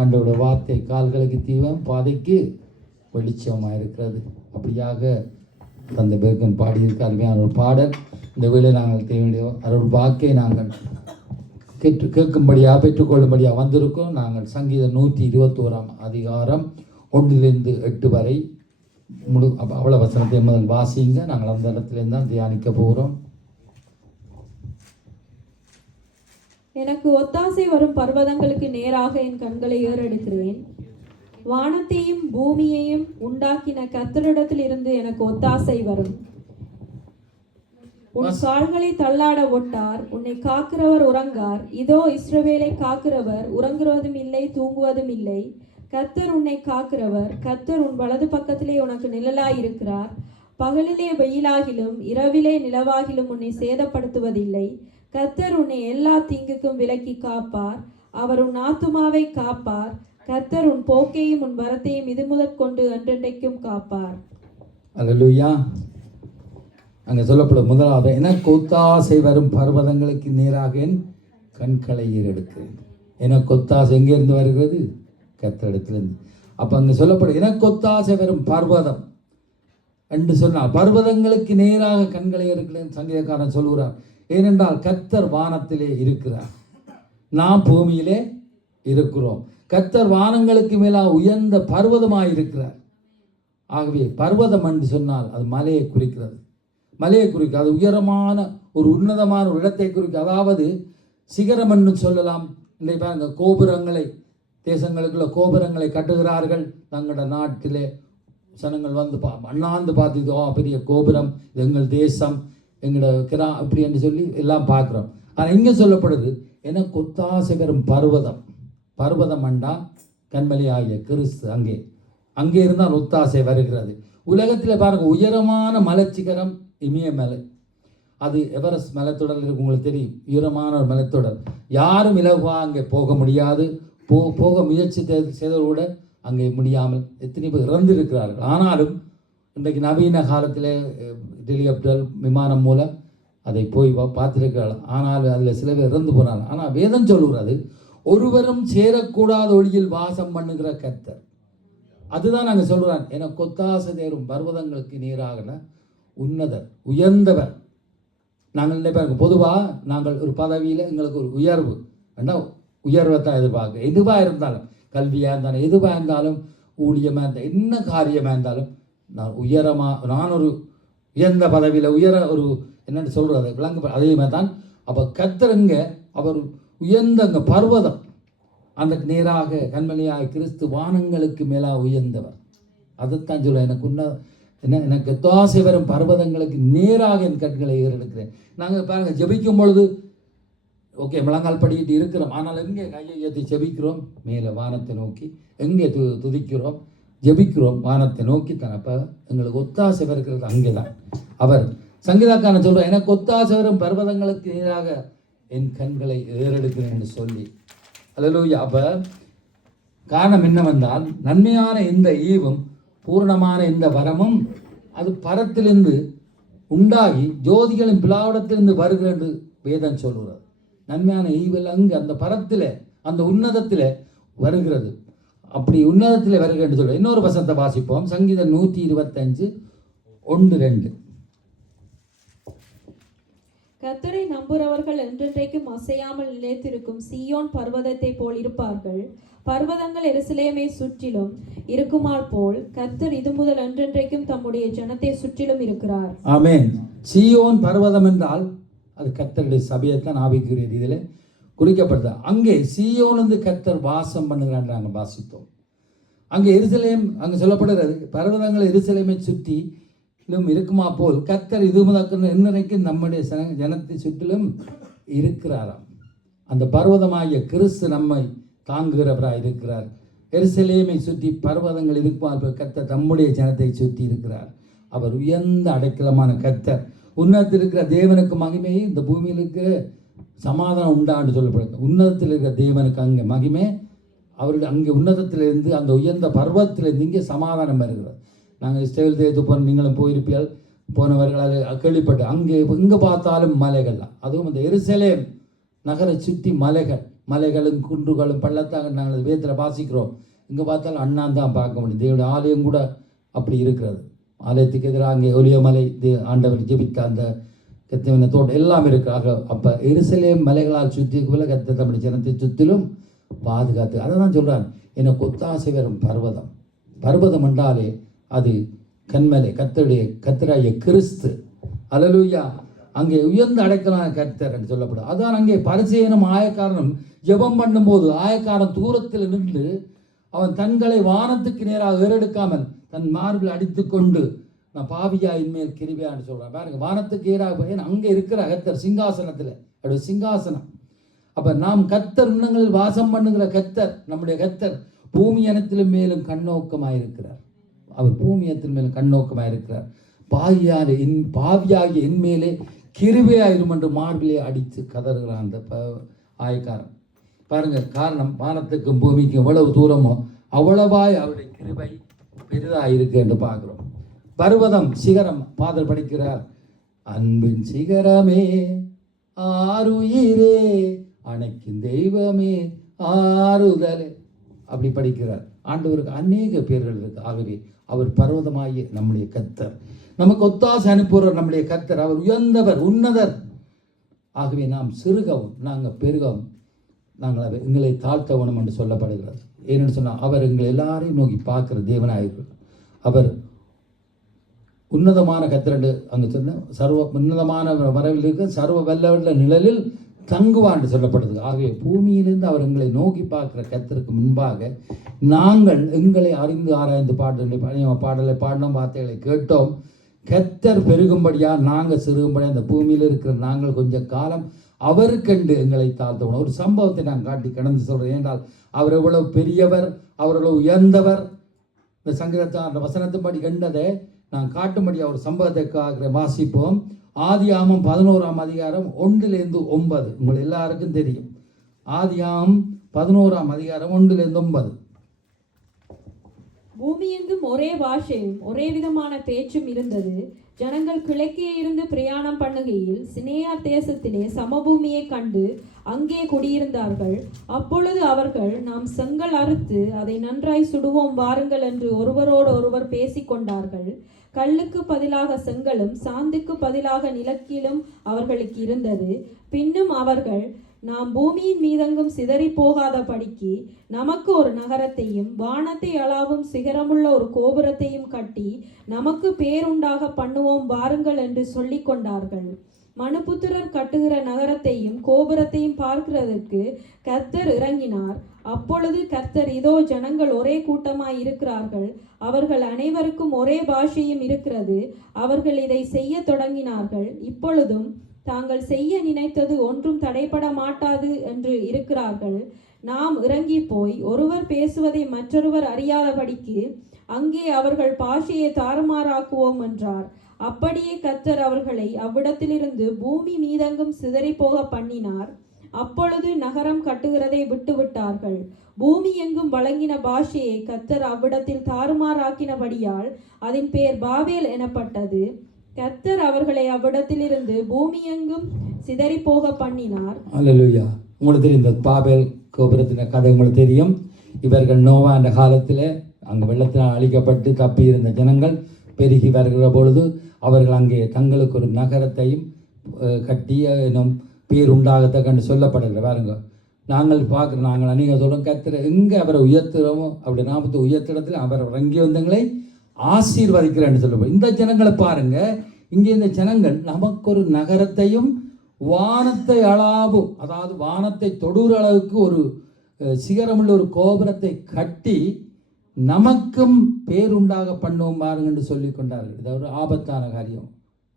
ஆண்டவருடைய வார்த்தை கால்களுக்கு தீபம் பாதைக்கு வெளிச்சமாக இருக்கிறது. அப்படியாக தந்தை பெர்கன் பாடியிருக்க அருமையான ஒரு பாடல். இந்த வேளை நாங்கள் தேவையோ அவரோட வாக்கை நாங்கள் கேட்கும்படியாக பெற்றுக்கொள்ளும்படியாக வந்திருக்கோம். நாங்கள் சங்கீதம் 121 அதிகாரம் 1-8 வரை அவ்வளோ வசனத்தை முதல் வாசிங்க. நாங்கள் அந்த இடத்துலேருந்து தான் தியானிக்க போகிறோம். எனக்கு ஒத்தாசை வரும் பர்வதங்களுக்கு நேராக என் கண்களை ஏறெடுக்கிறேன். வானத்தையும் பூமியையும் உண்டாக்கின கர்த்தரிடத்தில் இருந்து எனக்கு ஒத்தாசை வரும். உன் கால்களை தள்ளாட ஒட்டார், உன்னை காக்கிறவர் உறங்கார். இதோ இஸ்ரவேலை காக்கிறவர் உறங்குவதும் இல்லை, தூங்குவதும் இல்லை. கர்த்தர் உன்னை காக்கிறவர், கர்த்தர் உன் வலது பக்கத்திலே உனக்கு நிழலாயிருக்கிறார். பகலிலே வெயிலாகிலும் இரவிலே நிலவாகிலும் உன்னை சேதப்படுத்துவதில்லை. கர்த்தர் உன்னை எல்லா தீங்குக்கும் விலக்கி காப்பார். அவர் உன் ஆத்துமாவை காப்பார். கர்த்தர் உன் போக்கையும் உன் வரத்தையும் இது முதற்கொண்டு என்றென்றைக்கும் காப்பார். அல்லேலூயா. அங்கே சொல்லப்படும் முதலாவது, எனக்கு ஒத்தாசை வரும் பர்வதங்களுக்கு நேராக என் கண்களை ஏறெடுக்கிறேன். எனக்கு ஒத்தாசை எங்கேருந்து வருகிறது? கர்த்தரிடத்திலிருந்து. அப்போ அங்கே சொல்லப்படும் எனக்கு ஒத்தாசை வரும் பர்வதம் என்று சொன்னால் பர்வதங்களுக்கு நேராக கண்களை ஏறெடுக்கிறேன் சங்கீதக்காரன் சொல்கிறார். ஏனென்றால் கர்த்தர் வானத்திலே இருக்கிறார், நாம் பூமியிலே இருக்கிறோம். கர்த்தர் வானங்களுக்கு மேலாக உயர்ந்த பர்வதமாக இருக்கிறார். ஆகவே பர்வதம் என்று சொன்னால் அது மலையை குறிக்கிறது. மலையை குறிக்க அது உயரமான ஒரு உன்னதமான ஒரு இடத்தை குறிக்க. அதாவது சிகரம் என்று சொல்லலாம். இன்றைக்கு பாருங்க, கோபுரங்களை தேசங்களுக்குள்ள கோபுரங்களை கட்டுகிறார்கள். தங்களோட நாட்டிலே ஜனங்கள் வந்து அண்ணாந்து பார்த்து பெரிய கோபுரம், இது எங்கள் தேசம், எங்களோட அப்படி என்று சொல்லி எல்லாம் பார்க்குறோம். ஆனால் இங்கே சொல்லப்படுது எனக்கு ஒத்தாசை வரும் பர்வதம். பர்வதம் அண்டா கண்மலை ஆகிய கிறிஸ்து அங்கே இருந்தால் ஒத்தாசை வருகிறது. உலகத்தில் பாருங்கள், உயரமான மலைச்சிகரம் இமயமலை. அது எவரெஸ்ட் மலைத்தொடர் இருக்கு, உங்களுக்கு தெரியும். உயரமான ஒரு மலைத்தொடர். யாரும் இலகுவாக அங்கே போக முடியாது. போக முயற்சி செய்தவர் கூட அங்கே முடியாமல் எத்தனை பேர் இறந்திருக்கிறார்கள். ஆனாலும் இன்றைக்கு நவீன காலத்தில் ஹெலிகாப்டர் விமானம் மூலம் அதை போய் பார்த்துருக்கிறார்கள். ஆனால் அதில் சில பேர் இறந்து போனார்கள். ஆனால் வேதம் சொல்லுகிறது, ஒருவரும் சேரக்கூடாத ஒளியில் வாசம் பண்ணுகிற கர்த்தர். அதுதான் நாங்கள் சொல்கிறான், எனக்கு ஒத்தாசை தேரும் பர்வதங்களுக்கு நேராக உன்னதர், உயர்ந்தவர். நாங்கள் நினைப்பாங்க, பொதுவாக நாங்கள் ஒரு பதவியில் எங்களுக்கு ஒரு உயர்வு வேண்டாம், உயர்வை தான் எதிர்பார்க்க. எதுவாக இருந்தாலும், கல்வியாக இருந்தாலும், எதுவாக இருந்தாலும், ஊழியமாக இருந்தால், என்ன காரியமாக இருந்தாலும் நான் ஒரு உயர்ந்த பதவியில் ஒரு என்னென்னு சொல்கிறது விளங்க. அதே மாதிரி தான் அப்போ கர்த்தருங்க அவர் உயர்ந்தங்க பர்வதம், அந்த நேராக கண்மணியாக கிறிஸ்து வானங்களுக்கு மேலாக உயர்ந்தவர். அதைத்தான் சொல்ல எனக்கு ஒத்தாசை வரும் பர்வதங்களுக்கு நேராக என் கண்களை ஏறெடுக்கிறேன். நாங்கள் பாருங்கள், ஜெபிக்கும் பொழுது ஓகே முழங்கால் படிக்கிட்டு இருக்கிறோம். ஆனால் எங்கே கையை ஏற்றி ஜெபிக்கிறோம்? மேலே வானத்தை நோக்கி. எங்கே துதிக்கிறோம்? ஜெபிக்கிறோம் வானத்தை நோக்கி தான். அப்போ எங்களுக்கு ஒத்தாசை வருகிறது அங்கே தான். அவர் சங்கீதக்காரன் சொல்கிறார், எனக்கு ஒத்தாசை வரும் பர்வதங்களுக்கு நேராக என் கண்களை ஏறெடுக்கிறேன் என்று சொல்லி. அல்லேலூயா. அப்போ காரணம் என்னவென்றால், நன்மையான இந்த ஈவும் பூரணமான இந்த வரமும் அது பரத்திலிருந்து உண்டாகி ஜோதிகளின் பிளாவிடத்திலிருந்து வருகிறது என்று வேதம் சொல்கிறது. நன்மையான ஈவில் அங்கு அந்த பரத்தில் அந்த உன்னதத்தில் வருகிறது. அப்படி உன்னதத்தில் வருகிறது என்று சொல்கிறேன். இன்னொரு வசனத்தை வாசிப்போம். சங்கீதம் 125 1-2. கர்த்தரை நம்புறவர்கள் என்றென்றைக்கும் அசையாமல் நிலைத்திருக்கும் சீயோன் பர்வதத்தை போல் இருப்பார்கள். பர்வதங்கள் எருசலேமை சுற்றிலும் இருக்குமால் போல் கர்த்தர் இது முதல் என்றென்றைக்கும் தம்முடைய ஜனத்தை சுற்றிலும் இருக்கிறார். ஆமென். சீயோன் பர்வதம் என்றால் அது கர்த்தருடைய சபையைத்தான் ஆவிக்குரிய இதில் குறிக்கப்படுது. அங்கே சீயோனிலிருந்து கர்த்தர் வாசம் பண்ணுகிறான் நாங்கள் வாசித்தோம். அங்கே எருசலேம் அங்கே சொல்லப்படுகிறது, பர்வதங்கள் எருசலேமை சுற்றி இருக்குமா போல் கர்த்தர் இது முதல் இன்னைக்கும் நம்முடைய ஜனத்தை சுற்றிலும் இருக்கிறாராம். அந்த பர்வதமாகிய கிறிஸ்து நம்மை தாங்குகிறவராக இருக்கிறார். எருசலேமை சுற்றி பர்வதங்கள் இருக்குமா போல் கர்த்தர் நம்முடைய ஜனத்தை சுற்றி இருக்கிறார். அவர் உயர்ந்த அடைக்கலமான கர்த்தர். உன்னதத்தில் இருக்கிற தேவனுக்கு மகிமையை இந்த பூமியில் இருக்கிற சமாதானம் உண்டான்னு சொல்லப்படுது. உன்னதத்தில் இருக்கிற தேவனுக்கு அங்கே மகிமை, அவருடைய அங்கே உன்னதத்திலிருந்து அந்த உயர்ந்த பர்வத்திலிருந்து இங்கே சமாதானம் வருகிறது. நாங்கள் இஸ்ரவேல் தேசத்துக்கு போன நீங்களும் போயிருப்பீர்கள், போனவர்களால் கேள்விப்பட்டு அங்கே இங்கே பார்த்தாலும் மலைகள் தான். அதுவும் அந்த எருசலேம் நகரை சுற்றி மலைகள். மலைகளும் குன்றுகளும் பள்ளத்தாக நாங்கள் வேதத்தில் வாசிக்கிறோம். இங்கே பார்த்தாலும் அண்ணான் தான் பார்க்க முடியும். தேவனுடைய ஆலயம் கூட அப்படி இருக்கிறது. ஆலயத்துக்கு எதிராக அங்கே ஒலியமலை ஆண்டவர் ஜெபித்த அந்த கெத்தவன தோட்டம் எல்லாம் இருக்கிறாங்க. அப்போ எருசலேம் மலைகளால் சுற்றிக்குள்ள கத்த தம்முடைய ஜனத்தை சுற்றிலும் பாதுகாத்து. அதை தான் சொல்கிறான், எனக்கு ஒத்தாசை வரும் பர்வதம். பர்வதம் என்றாலே அது கண்மலை, கத்தராகிய கிறிஸ்து. அல்லேலூயா. அங்கே உயர்ந்த அடைக்கலான கர்த்தர் என்று சொல்லப்படும். அதான் அங்கே பரிசேயனும் ஆயக்காரனும் ஜெபம் பண்ணும்போது ஆயக்காரன் தூரத்தில் நின்று அவன் தங்களை வானத்துக்கு நேராக ஏறெடுக்காமல் தன் மார்பில் அடித்து கொண்டு நான் பாவியா இன்மேல் கிருபையான்னு சொல்கிறேன். பாருங்க, வானத்துக்கு ஏறாக அங்கே இருக்கிற கர்த்தர் சிங்காசனத்தில், அப்படி சிங்காசனம். அப்போ நாம் கர்த்தர் உன்னங்களில் வாசம் பண்ணுகிற கர்த்தர், நம்முடைய கர்த்தர் பூமியனத்திலும் மேலும் கண்ணோக்கமாக இருக்கிறார். அவர் பூமியத்தின் மேலும் கண்ணோக்கமாக இருக்கிறார். பாவியாகிய என் மேலே கிருபையாயிரும் என்று மார்பிலே அடித்து கதறுகிறான் அந்த ஆயக்காரன். பாருங்க, காரணம் வானத்துக்கும் பூமிக்கும் எவ்வளவு தூரமோ அவ்வளவாய் அவருடைய கிருபை பெரிதாக இருக்கு என்று பார்க்கிறோம். பர்வதம் சிகரம் பாதல் படிக்கிறார், அன்பின் சிகரமே ஆருயிரே அணைக்கும் தெய்வமே ஆறுதலே, அப்படி படிக்கிறார். ஆண்டவருக்கு அநேக பேர்கள் இருக்கு. ஆகவே அவர் பர்வதமாகிய நம்முடைய கர்த்தர், நமக்கு ஒத்தாசை அனுப்புகிறவர் நம்முடைய கர்த்தர். அவர் உயர்ந்தவர், உன்னதர். ஆகவே நாம் சிறுகவும் நாங்கள் பெருகவும் நாங்கள் எங்களை தாழ்த்தவனும் என்று சொல்லப்படுகிறது. ஏன்னு சொன்னால் அவர் எங்களை எல்லாரையும் நோக்கி பார்க்கிற தேவனாயிருக்கிறார். அவர் உன்னதமான கர்த்தர் அங்கே சொன்ன சர்வ உன்னதமான வரவில் இருக்க சர்வ வல்லவல்ல நிழலில் தங்குவான் சொல்லப்படுது. ஆகவே பூமியிலிருந்து அவர் எங்களை நோக்கி பார்க்குற கர்த்தருக்கு முன்பாக நாங்கள் எங்களை அறிந்து ஆராய்ந்து பாடலை பாடினோம், வார்த்தைகளை கேட்டோம். கர்த்தர் பெருகும்படியாக நாங்கள் சிறுகும்படியாக அந்த பூமியில் இருக்கிற நாங்கள் கொஞ்சம் காலம் அவருக்கென்று எங்களை தாழ்த்தணும். ஒரு சம்பவத்தை நான் காட்டி கடந்து சொல்கிறேன். ஏன்றால் அவர் எவ்வளவு பெரியவர், அவர் எவ்வளவு உயர்ந்தவர். இந்த சங்கீதத்தார் வசனத்தின்படி கண்டதை நான் காட்டும்படியாக ஒரு சம்பவத்தை வாசிப்போம். ஆதியாகமம் 11ஆம் அதிகாரம் 1-9. உங்கள் எல்லாருக்கும் தெரியும். ஆதியாகமம் 11ஆம் அதிகாரம் 1-9. பூமியெங்கும் ஒரே பாஷையும் ஒரே விதமான பேச்சும் இருந்தது. ஜனங்கள் கிழக்கே இருந்து பிரயாணம் பண்ணுகையில் சினேயார் தேசத்திலே சமபூமியை கண்டு அங்கே குடியிருந்தார்கள். அப்பொழுது அவர்கள், நாம் செங்கல் அறுத்து அதை நன்றாய் சுடுவோம் வாருங்கள் என்று ஒருவரோடு ஒருவர் பேசிக்கொண்டார்கள். கல்லுக்கு பதிலாக செங்கலும் சாந்துக்கு பதிலாக நிலக்கீலும் அவர்களுக்கு இருந்தது. பின்னும் அவர்கள், நாம் பூமியின் மீதெங்கும் சிதறி போகாத படிக்கு நமக்கு ஒரு நகரத்தையும் வானத்தை அளாவும் சிகரமுள்ள ஒரு கோபுரத்தையும் கட்டி நமக்கு பேருண்டாக பண்ணுவோம் வாருங்கள் என்று சொல்லி கொண்டார்கள். மனுபுத்திரர் கட்டுகிற நகரத்தையும் கோபுரத்தையும் பார்க்கிறதற்கு கர்த்தர் இறங்கினார். அப்பொழுது கர்த்தர், இதோ ஜனங்கள் ஒரே கூட்டமாய் இருக்கிறார்கள், அவர்கள் அனைவருக்கும் ஒரே பாஷையும் இருக்கிறது, அவர்கள் இதை செய்ய தொடங்கினார்கள். இப்பொழுதும் தாங்கள் செய்ய நினைத்தது ஒன்றும் தடைபட மாட்டாது என்று இருக்கிறார்கள். நாம் இறங்கி போய் ஒருவர் பேசுவதை மற்றொருவர் அறியாதபடிக்கு அங்கே அவர்கள் பாஷையை தாறுமாறாக்குவோம் என்றார். அப்படியே கர்த்தர் அவர்களை அவ்விடத்திலிருந்து பூமி மீதெங்கும் சிதறி போக பண்ணினார். அப்பொழுது நகரம் கட்டுகிறதை விட்டுவிட்டார்கள். பூமி எங்கும் வழங்கின பாஷையை கர்த்தர் அவ்விடத்தில் தாறுமாறாக்கினபடியால் அதன் பெயர் பாபேல் எனப்பட்டது. கர்த்தர் அவர்களை அவ்விடத்திலிருந்து பூமி எங்கும் சிதறி போக பண்ணினார். அல்லேலூயா. உங்களுக்கு தெரியும், இந்த பாபேல் கோபுரத்தின் கதை உங்களுக்கு தெரியும். இவர்கள் நோவா என்ற காலத்தில் அங்கே வெள்ளத்தினால் அழிக்கப்பட்டு தப்பி இருந்த ஜனங்கள் பெருகி வருகிற பொழுது அவர்கள் அங்கே தங்களுக்கு ஒரு நகரத்தையும் கட்டிய இன்னும் பேர் உண்டாகத்தக்கன்னு சொல்லப்படுகிற. பாருங்க, நாங்கள் பார்க்குறோம், நாங்கள் அநேக சொல்கிறோம், கர்த்தர் எங்கே அவரை உயர்த்துகிறோமோ அப்படி நாமத்தை உயர்த்திடத்தில் அவர் இறங்கி வந்தங்களை ஆசீர்வதிக்கிறேன்னு சொல்லப்படும். இந்த ஜனங்களை பாருங்க, இங்கே இந்த ஜனங்கள் நமக்கு ஒரு நகரத்தையும் வானத்தை அளவும், அதாவது வானத்தை தொடுற அளவுக்கு ஒரு சிகரமுள்ள ஒரு கோபுரத்தை கட்டி நமக்கும் பேருண்டாக பண்ணுவோம் பாருங்க என்று சொல்லி கொண்டார்கள். இது ஒரு ஆபத்தான காரியம்.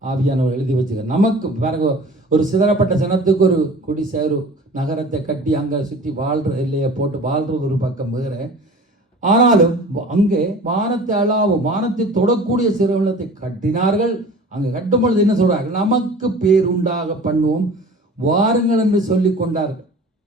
ஆவியானவர் எழுதி வச்சுக்க. நமக்கு பாருங்க, ஒரு சிதறப்பட்ட ஜனத்துக்கு ஒரு குடிசை ஒரு நகரத்தை கட்டி அங்கே சுற்றி வாழ்கிற இல்லையை போட்டு வாழ்கிறது ஒரு பக்கம் வேறு. ஆனாலும் அங்கே வானத்தை அளவும் வானத்தை தொடக்கூடிய சிறுவலத்தை கட்டினார்கள். அங்கே கட்டும் பொழுது என்ன சொல்கிறார்கள்? நமக்கு பேருண்டாக பண்ணுவோம் வாருங்கள் என்று சொல்லி கொண்டார்கள்.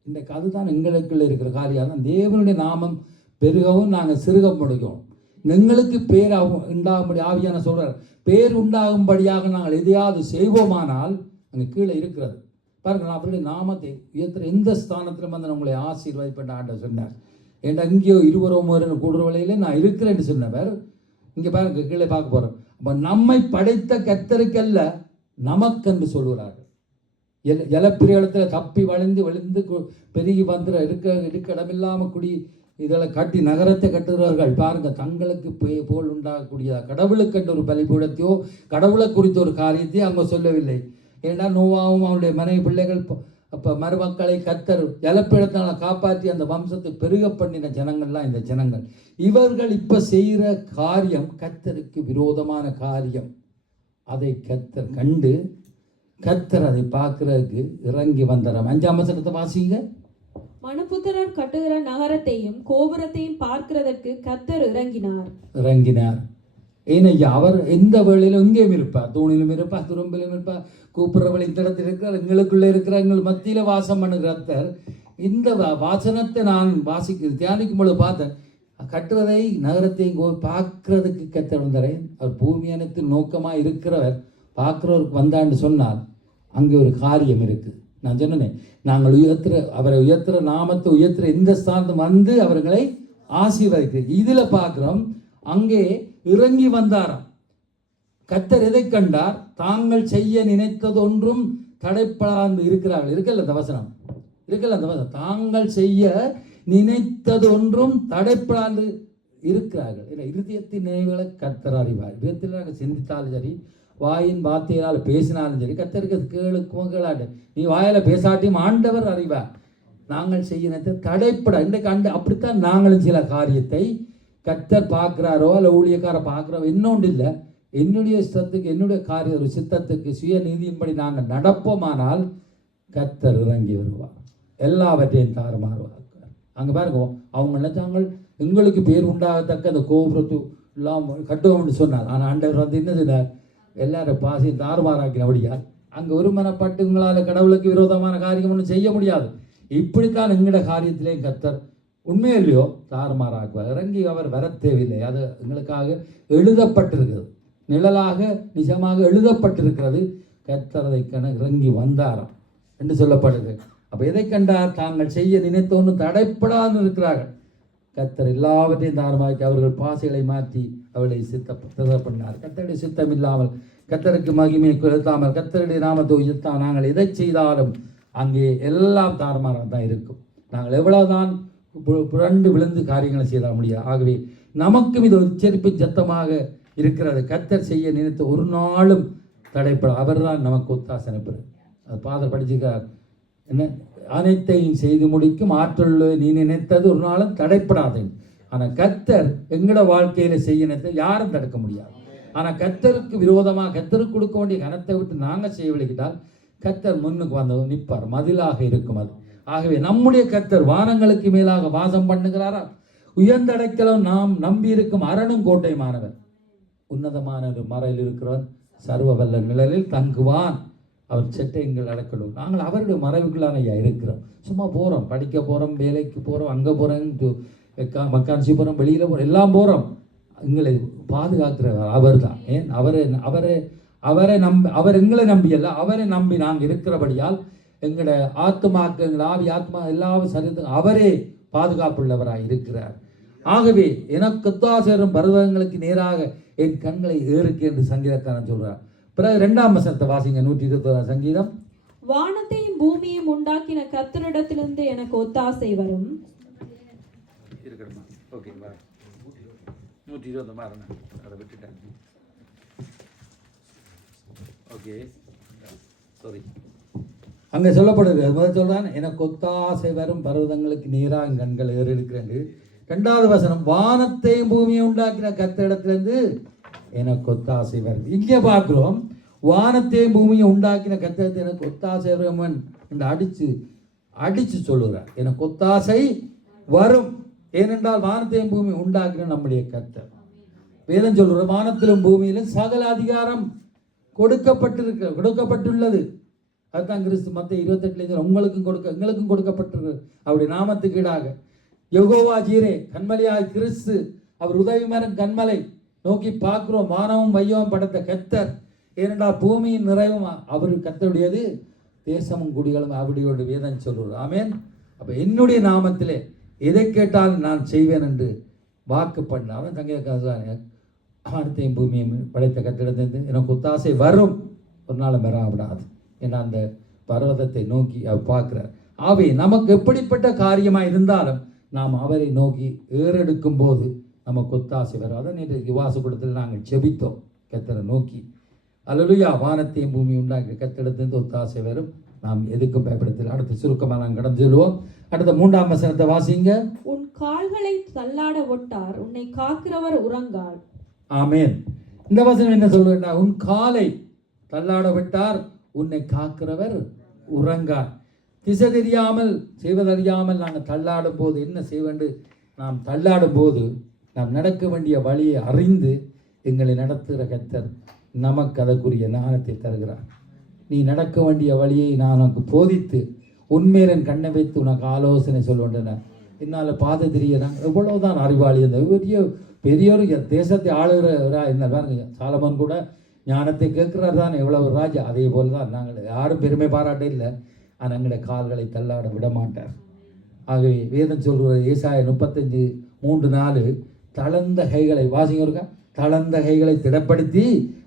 இன்றைக்கு அதுதான் எங்களுக்குள்ள இருக்கிற காரியம். தான் தேவனுடைய நாமம் பெருகவும் நாங்கள் சிறுக முடியும். எங்களுக்கு பேராகும் உண்டாகும்படி ஆவியான சொல்கிறார். பேர் உண்டாகும்படியாக நாங்கள் எதையாவது செய்வோமானால் அங்கே கீழே இருக்கிறது பாருங்க, நான் அவருடைய நாமத்தை உயர்த்துற எந்த ஸ்தானத்திலும் வந்து நான் உங்களை ஆசீர்வதிப்பேன் ஆண்டவர் சொன்னார். ஏன்டா இங்கேயோ 20 கூடுற வேளையில நான் இருக்கிறேன்னு சொன்னவர் இங்கே பாருங்க கீழே பார்க்க போகிறோம். அப்போ நம்மை படைத்த கர்த்தருக்கல்ல நமக்கென்று சொல்கிறார்கள். இலப்பிரியத்தில் தப்பி விழுந்து பெருகி வந்துட இருக்க இடமில்லாமல் குடி இதில் கட்டி நகரத்தை கட்டுகிறவர்கள் பாருங்க, தங்களுக்கு போல் உண்டாகக்கூடிய கடவுளுக்கென்று ஒரு பலிபீடத்தையோ கடவுளை குறித்த ஒரு காரியத்தையோ அவங்க சொல்லவில்லை. ஏன்னா நோவாவும் அவனுடைய மனைவி பிள்ளைகள் அப்போ மருமக்களை கர்த்தர் இழப்பிடத்தால் காப்பாற்றி அந்த வம்சத்தை பெருக பண்ணின ஜனங்கள்லாம் இந்த ஜனங்கள். இவர்கள் இப்போ செய்கிற காரியம் கர்த்தருக்கு விரோதமான காரியம். அதை கர்த்தர் கண்டு கர்த்தர் அதை பார்க்கறதுக்கு இறங்கி வந்தாராம். 5ஆம் வசனத்தை வாசிங்க. மனுபுத்திரர் கட்டுகிற நகரத்தையும் கோபுரத்தையும் பார்க்கிறதற்கு கர்த்தர் இறங்கினார். ஏனையா அவர் எந்த வேளையிலும் இங்கேயும் இருப்பார், தூணிலும் இருப்பார், துரும்பிலும் இருப்பார், கூப்பிட்றவள் இந்த இடத்தில் இருக்கிறார், எங்களுக்குள்ளே இருக்கிற எங்கள் மத்தியில் வாசம் பண்ணுகிறத்தர். இந்த வாசனத்தை நான் தியானிக்கும் பொழுது பார்த்தேன், கட்டுறதை நகரத்தையும் பார்க்கறதுக்கு கர்த்தர் வந்தாரே. அவர் பூமியானத்தின் நோக்கமாக இருக்கிறவர் பார்க்குறவருக்கு வந்தான்னு சொன்னால் அங்கே ஒரு காரியம் இருக்குது. நான் சொன்னேன், நாங்கள் அவரை உயர்த்துற நாமத்தை உயர்த்துற இந்த ஸ்தானத்தை வந்து அவர்களை ஆசீர்வதிக்கிறேன். இதில் பார்க்குறோம் அங்கே இறங்கி வந்தாராம். கர்த்தர் எதை கண்டார்? தாங்கள் செய்ய நினைத்தது ஒன்றும் தடைப்படாது இருக்கிறார்கள். இருக்கல அந்த வசனம், தாங்கள் செய்ய நினைத்தது ஒன்றும் தடைப்படாது இருக்கிறார்கள். இருதயத்தின் நினைவுகளை கர்த்தர் அறிவார். இருதயத்தில் நாங்கள் சிந்தித்தாலும் சரி, வாயின் வார்த்தையினால் பேசினாலும் சரி, கர்த்தருக்கு கேளாட்டு. நீ வாயில் பேசாட்டியும் ஆண்டவர் அறிவார். நாங்கள் செய்ய நினைத்த தடைப்பட இன்றைக்கு அப்படித்தான் நாங்களும் சில காரியத்தை கர்த்தர் பார்க்குறாரோ இல்லை ஊழியக்கார பார்க்குறோம் இன்னொன்று இல்லை, என்னுடைய இஷ்டத்துக்கு என்னுடைய காரிய ஒரு சித்தத்துக்கு சுய நீதியின்படி நாங்கள் நடப்போமானால் கர்த்தர் இறங்கி வருவார், எல்லாவற்றையும் தாறுமாறுவார். அங்கே பாருங்க, அவங்க நினைச்சாங்க எங்களுக்கு பேர் உண்டாகத்தக்க அந்த கோபுரத்து எல்லாம் கட்டுவோம்னு சொன்னார். ஆனால் ஆண்டவர் வந்து என்ன செய்தார்? எல்லாரும் பாசையும் தாறுமாறாக்கினபடியா அங்கே ஒரு மனப்பட்டு உங்களால் கடவுளுக்கு விரோதமான காரியம் ஒன்றும் செய்ய முடியாது. இப்படித்தான் எங்களோட காரியத்திலேயும் கர்த்தர் உண்மையே இல்லையோ தாறுமாறாக்குவார். இறங்கி அவர் வர தேவையில்லை. அது எங்களுக்காக எழுதப்பட்டிருக்கிறது, நிழலாக நிஜமாக எழுதப்பட்டிருக்கிறது. கர்த்தர் அதை இறங்கி வந்தாராம் என்று சொல்லப்படுது. அப்போ எதை கண்டார்? தாங்கள் செய்ய நினைத்தோன்னு தடைப்படாது இருக்கிறார்கள். கர்த்தர் எல்லாவற்றையும் தாறுமாக்கி அவர்கள் பாசைகளை மாற்றி அவளை சித்தம் பண்ணார். கர்த்தருடைய சித்தம் இல்லாமல், கர்த்தருக்கு மகிமையை செலுத்தாமல், கர்த்தருடைய நாமத்தை உயர்த்தா நாங்கள் எதை செய்தாலும் அங்கே எல்லாம் தாறுமாறாக தான் இருக்கும். நாங்கள் எவ்வளவுதான் புரண்டு விழுந்து காரியங்களை செய்த முடியாது. ஆகவே நமக்கும் இது ஒரு உச்சரிப்பு சத்தமாக இருக்கிறது. கர்த்தர் செய்ய நினைத்த ஒரு நாளும் தடைப்பட அவர் தான் நமக்கு ஒத்தாசனை பெறும். அது பாதர் படிச்சுக்கிறார், என்ன அனைத்தையும் செய்து முடிக்கும் ஆற்றல் நீ நினைத்தது ஒரு நாளும் தடைப்படாது. ஆனால் கர்த்தர் எங்களோட வாழ்க்கையில் செய்ய நினைத்த யாரும் தடுக்க முடியாது. ஆனால் கர்த்தருக்கு விரோதமாக கர்த்தருக்கு கொடுக்க வேண்டிய கனத்தை விட்டு நாங்கள் செய்ய விளக்கிட்டால் கர்த்தர் முன்னுக்கு வந்து நிற்பார், மதிலாக இருக்கும் அது. ஆகவே நம்முடைய கர்த்தர் வானங்களுக்கு மேலாக வாசம் பண்ணுகிறாரா? உயர்ந்த அடைக்கலம் நாம் நம்பி இருக்கும் அரணும் கோட்டைமானவர். உன்னதமான ஒரு மறையில் இருக்கிறவர் சர்வ வல்ல நிழலில் தங்குவான். அவர் செட்டைங்கள் அடக்கணும். நாங்கள் அவருடைய மறைவுகளான இருக்கிறோம். சும்மா போகிறோம், படிக்க போகிறோம், வேலைக்கு போகிறோம், அங்கே போகிறோம், மக்கான்சி போகிறோம், வெளியில் போகிறோம், எல்லாம் போகிறோம். எங்களை பாதுகாக்கிறவர் அவர் தான். ஏன் அவர் எங்களை நம்பியல்ல, அவரை நம்பி நாங்கள் இருக்கிறபடியால் எங்களோட ஆத்மாக்கு, எங்கள் ஆவி ஆத்மா எல்லாரும் சரித்து அவரே பாதுகாப்புள்ளவராக இருக்கிறார். ஆகவே எனக்கு ஒத்தாசையும் பர்வதங்களுக்கு நேராக என் கண்களை ஏறுக்கு என்று சங்கீதக்காரன் சொல்றார். பிறகு 2ஆம் வசனத்தை வாசிங்க. 121 சங்கீதம். வானத்தையும் பூமியையும் உண்டாக்கின கர்த்தரிடத்திலிருந்து எனக்கு ஒத்தாசை வரும். ஓகே, 120 மாறணும், அதை விட்டுட்டேன். Okay, sorry. அங்கே சொல்லப்படுது, முதல் சொல்றான், எனக்கு ஒத்தாசை வரும் பர்வதங்களுக்கு நேராக கண்கள் ஏறி இருக்கிறேன். 2வது வசனம், வானத்தையும் பூமியை உண்டாக்கின கர்த்தரிடத்திலிருந்து எனக்கு ஒத்தாசை வரும். இங்கே பார்க்கிறோம், வானத்தையும் பூமியை உண்டாக்கின கர்த்தரிடத்தில் எனக்கு ஒத்தாசை வரும் என்று அடிச்சு சொல்லுகிறார். எனக்கு ஒத்தாசை வரும். ஏனென்றால் வானத்தையும் பூமியை உண்டாக்கின நம்முடைய கர்த்தர். வேதம் சொல்லுற, வானத்திலும் பூமியிலும் சகல அதிகாரம் கொடுக்கப்பட்டுள்ளது. அதுதான் கிறிஸ்து மத்திய 28 எங்களுக்கும் கொடுக்கப்பட்டிருக்கு. அவருடைய நாமத்துக்கு ஈடாக யெகோவா ஜீரே, கண்மலையாய் கிறிஸ்து, அவர் உதவி மரம் கண்மலை நோக்கி பார்க்கிறோம். வானமும் மையமும் படைத்த கர்த்தர். ஏனென்றால் பூமியின் நிறைவும் அவர் கர்த்தருடையது, தேசமும் குடிகளும் அப்படியோடு வேதம் சொல்லுவது. ஆமென். அப்போ என்னுடைய நாமத்திலே எதை கேட்டாலும் நான் செய்வேன் என்று வாக்கு பண்ண அவன் தங்கையக்காக வானத்தையும் பூமியும் படைத்த கட்டிடத்திலிருந்து எனக்கு ஒத்தாசை வரும், ஒரு நாள் வராவிடாது ஏன்னா அந்த பர்வதத்தை நோக்கி அவர் பார்க்கிறார். ஆவே நமக்கு எப்படிப்பட்ட காரியமாக இருந்தாலும் நாம் அவரை நோக்கி ஏறெடுக்கும் போது நமக்கு ஒத்தாசை வரும். அதை நேற்று யுவாச கூடத்தில் நாங்கள் செபித்தோம் கர்த்தரை நோக்கி. அல்லேலூயா. வானத்தையும் பூமி உண்டாக்கி கத்திடத்திலிருந்து ஒத்தாசை வரும், நாம் எதுக்கும் பயப்படத்தில். அடுத்து சுருக்கமாக நாங்கள் கடந்து சொல்லுவோம். அடுத்த 3ஆம் வசனத்தை வாசிங்க. உன் கால்களை தள்ளாட ஒட்டார், உன்னை காக்கிறவர் உறங்கார். ஆமென். இந்த வசனம் என்ன சொல்லுன்னா, உன் காலை தள்ளாட விட்டார், உன்னை காக்கிறவர் உறங்கார். திசை தெரியாமல் செய்வதறியாமல் நாங்கள் தள்ளாடும் போது என்ன செய்வேண்டு, நாம் தள்ளாடும் போது நாம் நடக்க வேண்டிய வழியை அறிந்து எங்களை நடத்துகிற கர்த்தர் நமக்கு அதற்குரிய ஞானத்தை தருகிறார். நீ நடக்க வேண்டிய வழியை நான் உனக்கு போதித்து உண்மையிலன் கண்ணை வைத்து உனக்கு ஆலோசனை சொல்லுவேன். என்னால் பாத தெரியறான் எவ்வளவுதான் அறிவாளி. அந்த பெரியொரு தேசத்தை ஆளுகிறவரா என்ன பாருங்க, சாலமன் கூட ஞானத்தை கேட்கிறார் தான் எவ்வளவு ராஜா. அதே போல் தான் நாங்கள் யாரும் பெருமை பாராட்ட இல்லை, ஆனால் எங்களுடைய கால்களை தள்ளாட விட மாட்டார். ஆகவே வேதம் சொல்கிறது ஏசாயா 35:3-4 தளர்ந்த கைகளை வாசிங்க இருக்கா, தளர்ந்த கைகளை திடப்படுத்தி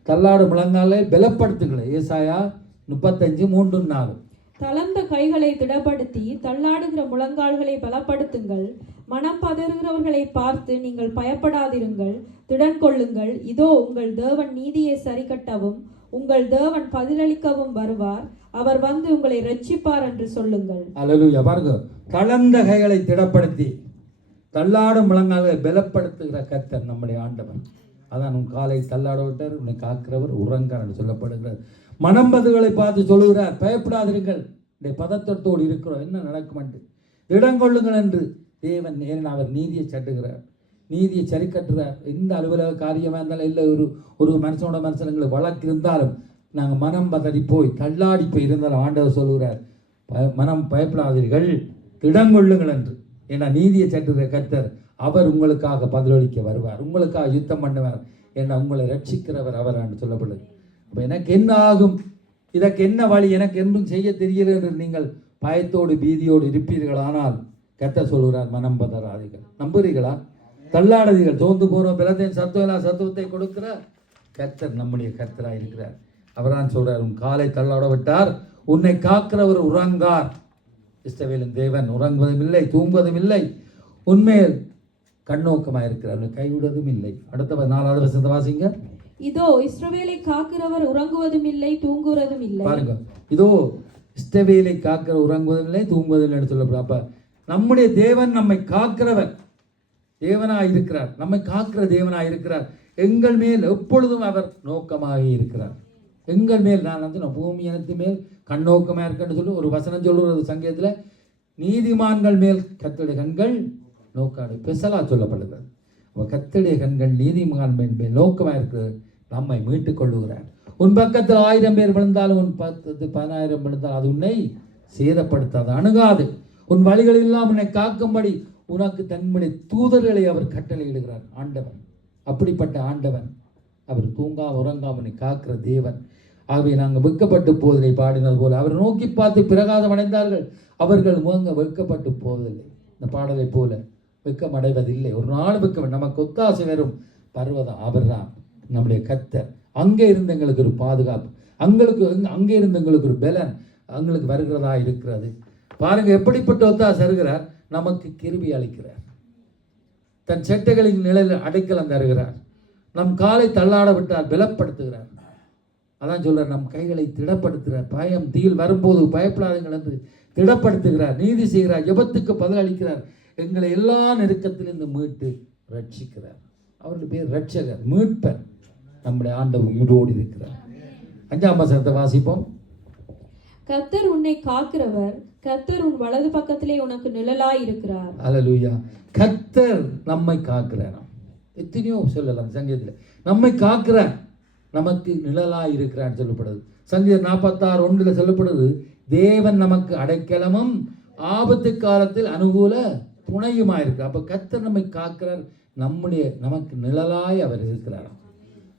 தள்ளாடு முழங்காலை பலப்படுத்துகளை. ஏசாயா 35:3-4 தளர்ந்த கைகளை திடப்படுத்தி தள்ளாடுகிற முழங்கால்களை பலப்படுத்துங்கள். மனம் பதறுகிறவர்களை பார்த்து நீங்கள் பயப்படாதிருங்கள், திடன் கொள்ளுங்கள். இதோ உங்கள் தேவன் நீதியை சரிக்கட்டவும் உங்கள் தேவன் பதிலளிக்கவும் வருவார், அவர் வந்து உங்களை ரட்சிப்பார் என்று சொல்லுங்கள். அல்லேலூயா. பாருங்க, தளர்ந்த கைகளை திடப்படுத்தி தள்ளாடும் முழங்கால்களை பலப்படுத்துகிற கர்த்தர் நம்முடைய ஆண்டவர். அதான் உன் காலை தள்ளாட விட்டார், உன்னை காக்கிறவர் உறங்கார் என்று சொல்லப்படுகிறது. மனம்பதுகளை பார்த்து சொல்லுகிறார், பயப்படாதிருங்கள், பதத்தத்தோடு இருக்கிறோம், என்ன நடக்கும் இடங்கொள்ளுங்கள் என்று தேவன். ஏன் அவர் நீதியை சட்டுகிறார், நீதியை சரி கட்டுறார். எந்த அலுவலக காரியமாக இருந்தாலும் இல்லை, ஒரு மனுஷனோட மனுஷனுங்களை வழக்கு இருந்தாலும் நாங்கள் மனம் பதறி போய் தள்ளாடி போய் இருந்தாலும் ஆண்டவர் சொல்லுகிறார், மனம் பயப்படாதீர்கள், இடங்கொள்ளுங்கள் என்று. ஏன்னா நீதியை சட்டுகிற கர்த்தர் அவர் உங்களுக்காக பதிலளிக்க வருவார், உங்களுக்காக யுத்தம் பண்ணுவார், ஏன்னா உங்களை ரட்சிக்கிறவர் அவர் என்று சொல்லப்படுது. அப்போ எனக்கு என்ன ஆகும், இதற்கு என்ன வழி, எனக்கு என்றும் செய்ய தெரியல என்று நீங்கள் பயத்தோடு பீதியோடு இருப்பீர்கள். ஆனால் கர்த்தர் சொல்கிறார், மனம் பதறாதீர்கள். நம்புறீங்களா? தள்ளாடுதீர்கள். தோந்து போகிறோம் பிறத்தையும் சத்துவத்தை கொடுக்கிற கர்த்தர் நம்முடைய கர்த்தராக இருக்கிறார். அவரான் சொல்றார், உன் காலை தள்ளாட விட்டார், உன்னை காக்கிறவர் உறங்கார். இஸ்ரவேலின் தேவன் உறங்குவதும் இல்லை தூங்குவதும் இல்லை, உண்மையில் கண்ணோக்கமாக இருக்கிறார், கைவிடுவதும் இல்லை. அடுத்த 4வது வசனத்தை வாசிங்க. இதோ இஸ்ரவேலை காக்கிறவர் உறங்குவதும் இல்லை தூங்குவதும் இல்லை. பாருங்க, இதோ இஸ்ரவேலை காக்கிற உறங்குவதும் இல்லை தூங்குவதும் இல்லை சொல்லப்படுது. அப்ப நம்முடைய தேவன் நம்மை காக்கிறவர் தேவனாய் இருக்கிறார், நம்மை காக்கிற தேவனாய் இருக்கிறார். எங்கள் மேல் எப்பொழுதும் அவர் நோக்கமாக இருக்கிறார். எங்கள் மேல் நான் வந்து பூமி இனத்து மேல் கண்ணோக்கமாக இருக்கேன்னு சொல்லி ஒரு வசனம் சொல்லுறது சங்கீதத்தில், நீதிமான்கள் மேல் கர்த்தருடைய கண்கள் நோக்காடு பெசலா சொல்லப்படுகிறது. கர்த்தருடைய கண்கள் நீதிமான் மேல் நோக்கமாக இருக்கிறது, நம்மை மீட்டுக் கொள்ளுகிறார். உன் பக்கத்தில் 1000 பேர் விழுந்தாலும் உன் 10,000 விழுந்தால் அது உன்னை சேதப்படுத்தாது, அணுகாது. உன் வழிகளெல்லாம் உன்னை காக்கும்படி உனக்கு தன்னுடைய தூதர்களை அவர் கட்டளையிடுகிறார். ஆண்டவன் அப்படிப்பட்ட ஆண்டவன், அவர் தூங்கா உறங்காமனை காக்கிற தேவன். ஆகவே நாங்கள் வெட்கப்பட்டு போவதை பாடினது போல அவர் நோக்கி பார்த்து பிரகாதம் அடைந்தார்கள், அவர்கள் முகங்க வெட்கப்பட்டு போவதில்லை. இந்த பாடலை போல வெட்கம் அடைவதில்லை, ஒரு நாள் வெட்கம். நமக்கு ஒத்தாசை வரும் பர்வதம் அவர்தான் நம்முடைய கர்த்தர். அங்கே இருந்து எங்களுக்கு ஒரு பாதுகாப்பு, அங்கே இருந்து எங்களுக்கு ஒரு பலன் எங்களுக்கு வருகிறதா இருக்கிறது. பாருங்க, எப்படிப்பட்ட ஒத்தாசை வருகிறார், நமக்கு கிருபை அளிக்கிறார், தன் செட்டைகளின் நிலையில் அடைக்கலம் தருகிறார், நம் காலை தள்ளாட விட்டார் பலப்படுத்துகிறார். அதான் சொல்றார், நம் கைகளை திடப்படுத்துகிறார். பயம் தீயில் வரும்போது பயப்படாதீங்கள் என்று திடப்படுத்துகிறார், நீதி செய்கிறார், ஜெபத்துக்கு பதில் அளிக்கிறார், எங்களை எல்லா நெருக்கத்திலிருந்து மீட்டு ரட்சிக்கிறார். அவருடைய பேர் ரட்சகர், மீட்பர். நம்முடைய ஆண்டவர் உயிரோடு இருக்கிறார். 5ஆம் வசனத்தை வாசிப்போம். கர்த்தர் உன்னை காக்கிறவர், கர்த்தர் உன் வலது பக்கத்திலே உனக்கு நிழலாய் இருக்கிறார். அல்லேலூயா. கர்த்தர் நம்மை காக்கிறார். எத்தனையோ சொல்லலாம் சங்கீதத்தில், நம்மை காக்கிறார், நமக்கு நிழலாய் இருக்கிறான்னு சொல்லப்படுது. சங்கீதம் 46:1 சொல்லப்படுது, தேவன் நமக்கு அடைக்கலமும் ஆபத்து காலத்தில் அனுகூல துணையுமாயிருக்கு. அப்போ கர்த்தர் நம்மை காக்கிறார், நமக்கு நிழலாய் அவர் இருக்கிறார்.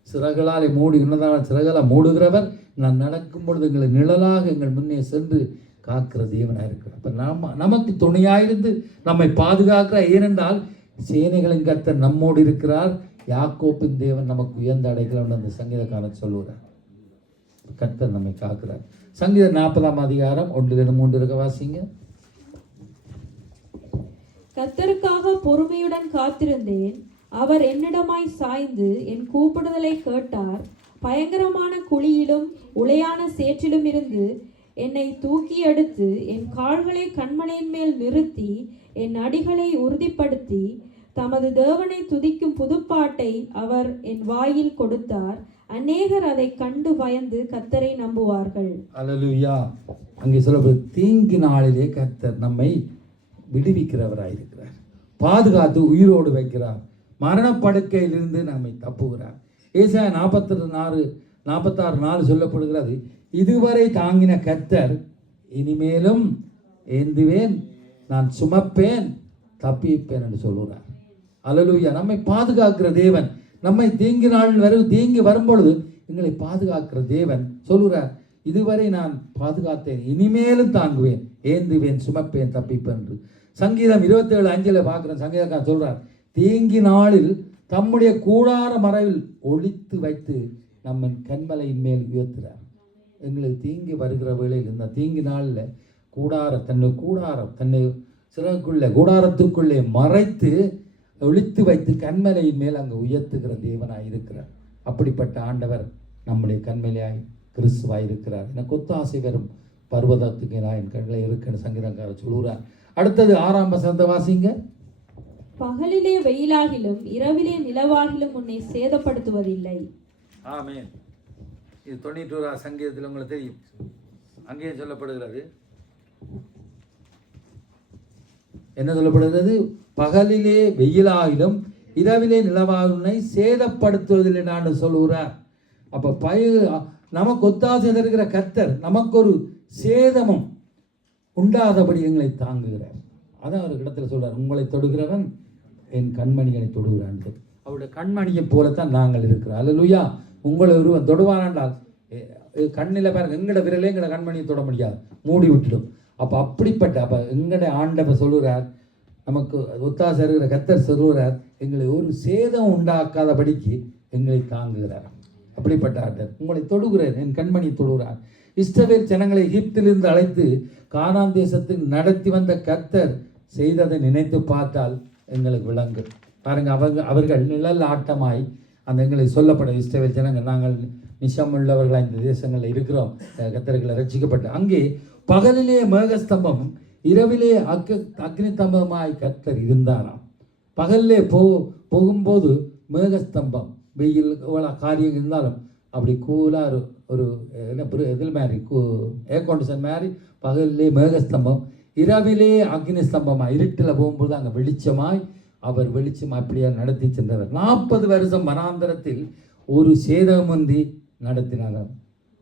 சிறகளாலே மூடி உன்னதான சிறகளால் மூடுகிறவர் நான் நடக்கும் பொழுது எங்களை நிழலாக எங்கள் முன்னே சென்று காக்கிற தேவனாக இருக்கிறார். அப்போ நமக்கு துணையாயிருந்து நம்மை பாதுகாக்கிறார். ஏனென்றால் சேனைகளின் கர்த்தர் நம்மோடு இருக்கிறார். யாக்கோப்பின் தேவன் நமக்கு உயர்ந்த அடைக்கலம் அந்த சங்கீதக்காரன் சொல்லுகிறார். கர்த்தர் நம்மை காக்கிறார். சங்கீதம் 40ஆம் அதிகாரம் 1-3 இருக்க வாசிங்க. கர்த்தருக்காக பொறுமையுடன் காத்திருந்தேன். அவர் என்னிடமாய் சாய்ந்து என் கூப்பிடுதலை கேட்டார். பயங்கரமான குழியிலும் உளையான சேற்றிலும் இருந்து என்னை தூக்கி எடுத்து என் கால்களை கண்மலையின் மேல் நிறுத்தி என் அடிகளை உறுதிப்படுத்தி தமது தேவனை துதிக்கும் புதுப்பாட்டை அவர் என் வாயில் கொடுத்தார். அநேகர் அதை கண்டு பயந்து கர்த்தரை நம்புவார்கள். அல்லேலூயா. அங்கே சொல்லப்படுது, தீங்கு நாளிலே கர்த்தர் நம்மை விடுவிக்கிறவராயிருக்கிறார், பாதுகாத்து உயிரோடு வைக்கிறார், மரணப்படுக்கையிலிருந்து நம்மை தப்புகிறார். ஏசாயா 46:4 சொல்லப்படுகிறது, இதுவரை தாங்கின கர்த்தர் இனிமேலும் ஏந்துவேன், நான் சுமப்பேன், தப்பிப்பேன் என்று சொல்லுகிறார். அல்லேலூயா. நம்மை பாதுகாக்கிற தேவன், நம்மை தீங்கு நாள் தீங்கு வரும்பொழுது எங்களை பாதுகாக்கிற தேவன் சொல்லுகிறார், இதுவரை நான் பாதுகாத்தேன், இனிமேலும் தாங்குவேன், ஏந்துவேன், சுமப்பேன், தப்பிப்பேன் என்று. சங்கீதம் 27:5 பார்க்குறேன். சங்கீதக்காரன் சொல்றார், தீங்கு நாளில் தம்முடைய கூடார மறைவில் ஒளித்து வைத்து நம்ம கண்மலையின் மேல் உயர்த்துறார். எங்களுக்கு தீங்கு வருகிற வேளையில் இந்த தீங்கு நாளில் தன்னை சிறகுக்குள்ளே கூடாரத்துக்குள்ளே மறைத்து ஒளித்து வைத்து கண்மலையின் மேல் அங்கே உயர்த்துகிற தேவனாய் இருக்கிறார். அப்படிப்பட்ட ஆண்டவர் நம்முடைய கண்மலையாய் கிறிஸ்துவாய் இருக்கிறார். எனக்கு ஒத்தாசை வரும் பர்வதத்துக்கு நான் என் கண்களை இருக்குன்னு சங்கீதக்காரர் சொல்லுகிறார். அடுத்தது 6ஆம் வசனத்தை வாசிங்க. பகலிலே வெயிலாகிலும் இரவிலே நிலவாகிலும் உன்னை சேதப்படுத்துவதில்லை. ஆமென். இது 91 சங்கீதத்தில் உங்களுக்கு தெரியும். அங்கேயும் சொல்லப்படுகிறது, என்ன சொல்லப்படுகிறது? பகலிலே வெயிலாகிலும் இரவிலே நிலவாகிலும் உன்னை சேதப்படுத்துவதில்லை நான் சொல்லுகிறார். அப்போ நமக்கு ஒத்தாசை தருகிற கர்த்தர் நமக்கு ஒரு சேதமும் உண்டாதபடி எங்களை தாங்குகிறார். அதான் அவர் இடத்துல சொல்றார், உங்களை தொடுகிறவன் என் கண்மணிகளை தொடுகிறான். அவருடைய கண்மணியை போலத்தான் நாங்கள் இருக்கிறோம். அல்லேலூயா. உங்களை ஒருவன் தொடுவானாண்டால் கண்ணில் பாருங்க, எங்கட விரலே எங்கட கண்மணியை தொட முடியாது, மூடி விட்டுடும். அப்போ எங்கட ஆண்டவர் சொல்லுகிறார், நமக்கு ஒத்தாசை இருக்கிற கர்த்தர் சொல்லுகிறார், எங்களை ஒரு சேதம் உண்டாக்காதபடிக்கு எங்களை தாங்குகிறார். அப்படிப்பட்ட ஆண்டவர் உங்களை தொடுகிறார், என் கண்மணியை தொடுகிறார். இஸ்ரவேல் ஜனங்களை எகிப்திலிருந்து அழைத்து கானான் தேசத்தில் நடத்தி வந்த கர்த்தர் செய்ததை நினைத்து பார்த்தால் எங்களுக்கு விளங்கு. பாருங்க, அவர்கள் நிழல் ஆட்டமாய் அந்த எங்களை சொல்லப்பட இஸ்ரவேல் ஜனங்கள், நாங்கள் நிஷமுள்ளவர்களாக இந்த தேசங்களில் இருக்கிறோம், கர்த்தர்களை ரட்சிக்கப்பட்ட. அங்கே பகலிலே மேகஸ்தம்பம், இரவிலே அக்னி ஸ்தம்பமாய் கர்த்தர் இருந்தாராம். பகலிலே போகும்போது மேகஸ்தம்பம், வெயில் காரியம் இருந்தாலும் அப்படி கூலாக ஒரு இதில் மாதிரி ஏர் கண்டிஷன் மாதிரி பகலிலே மேகஸ்தம்பம், இரவிலே அக்னி ஸ்தம்பமாய், இருட்டில் போகும்போது அங்கே வெளிச்சமாய் அவர் வெளிச்சம் அப்படியே நடத்தி சென்றவர். 40 வருஷம் வனாந்தரத்தில் ஒரு சேதமின்றி நடத்தினார்.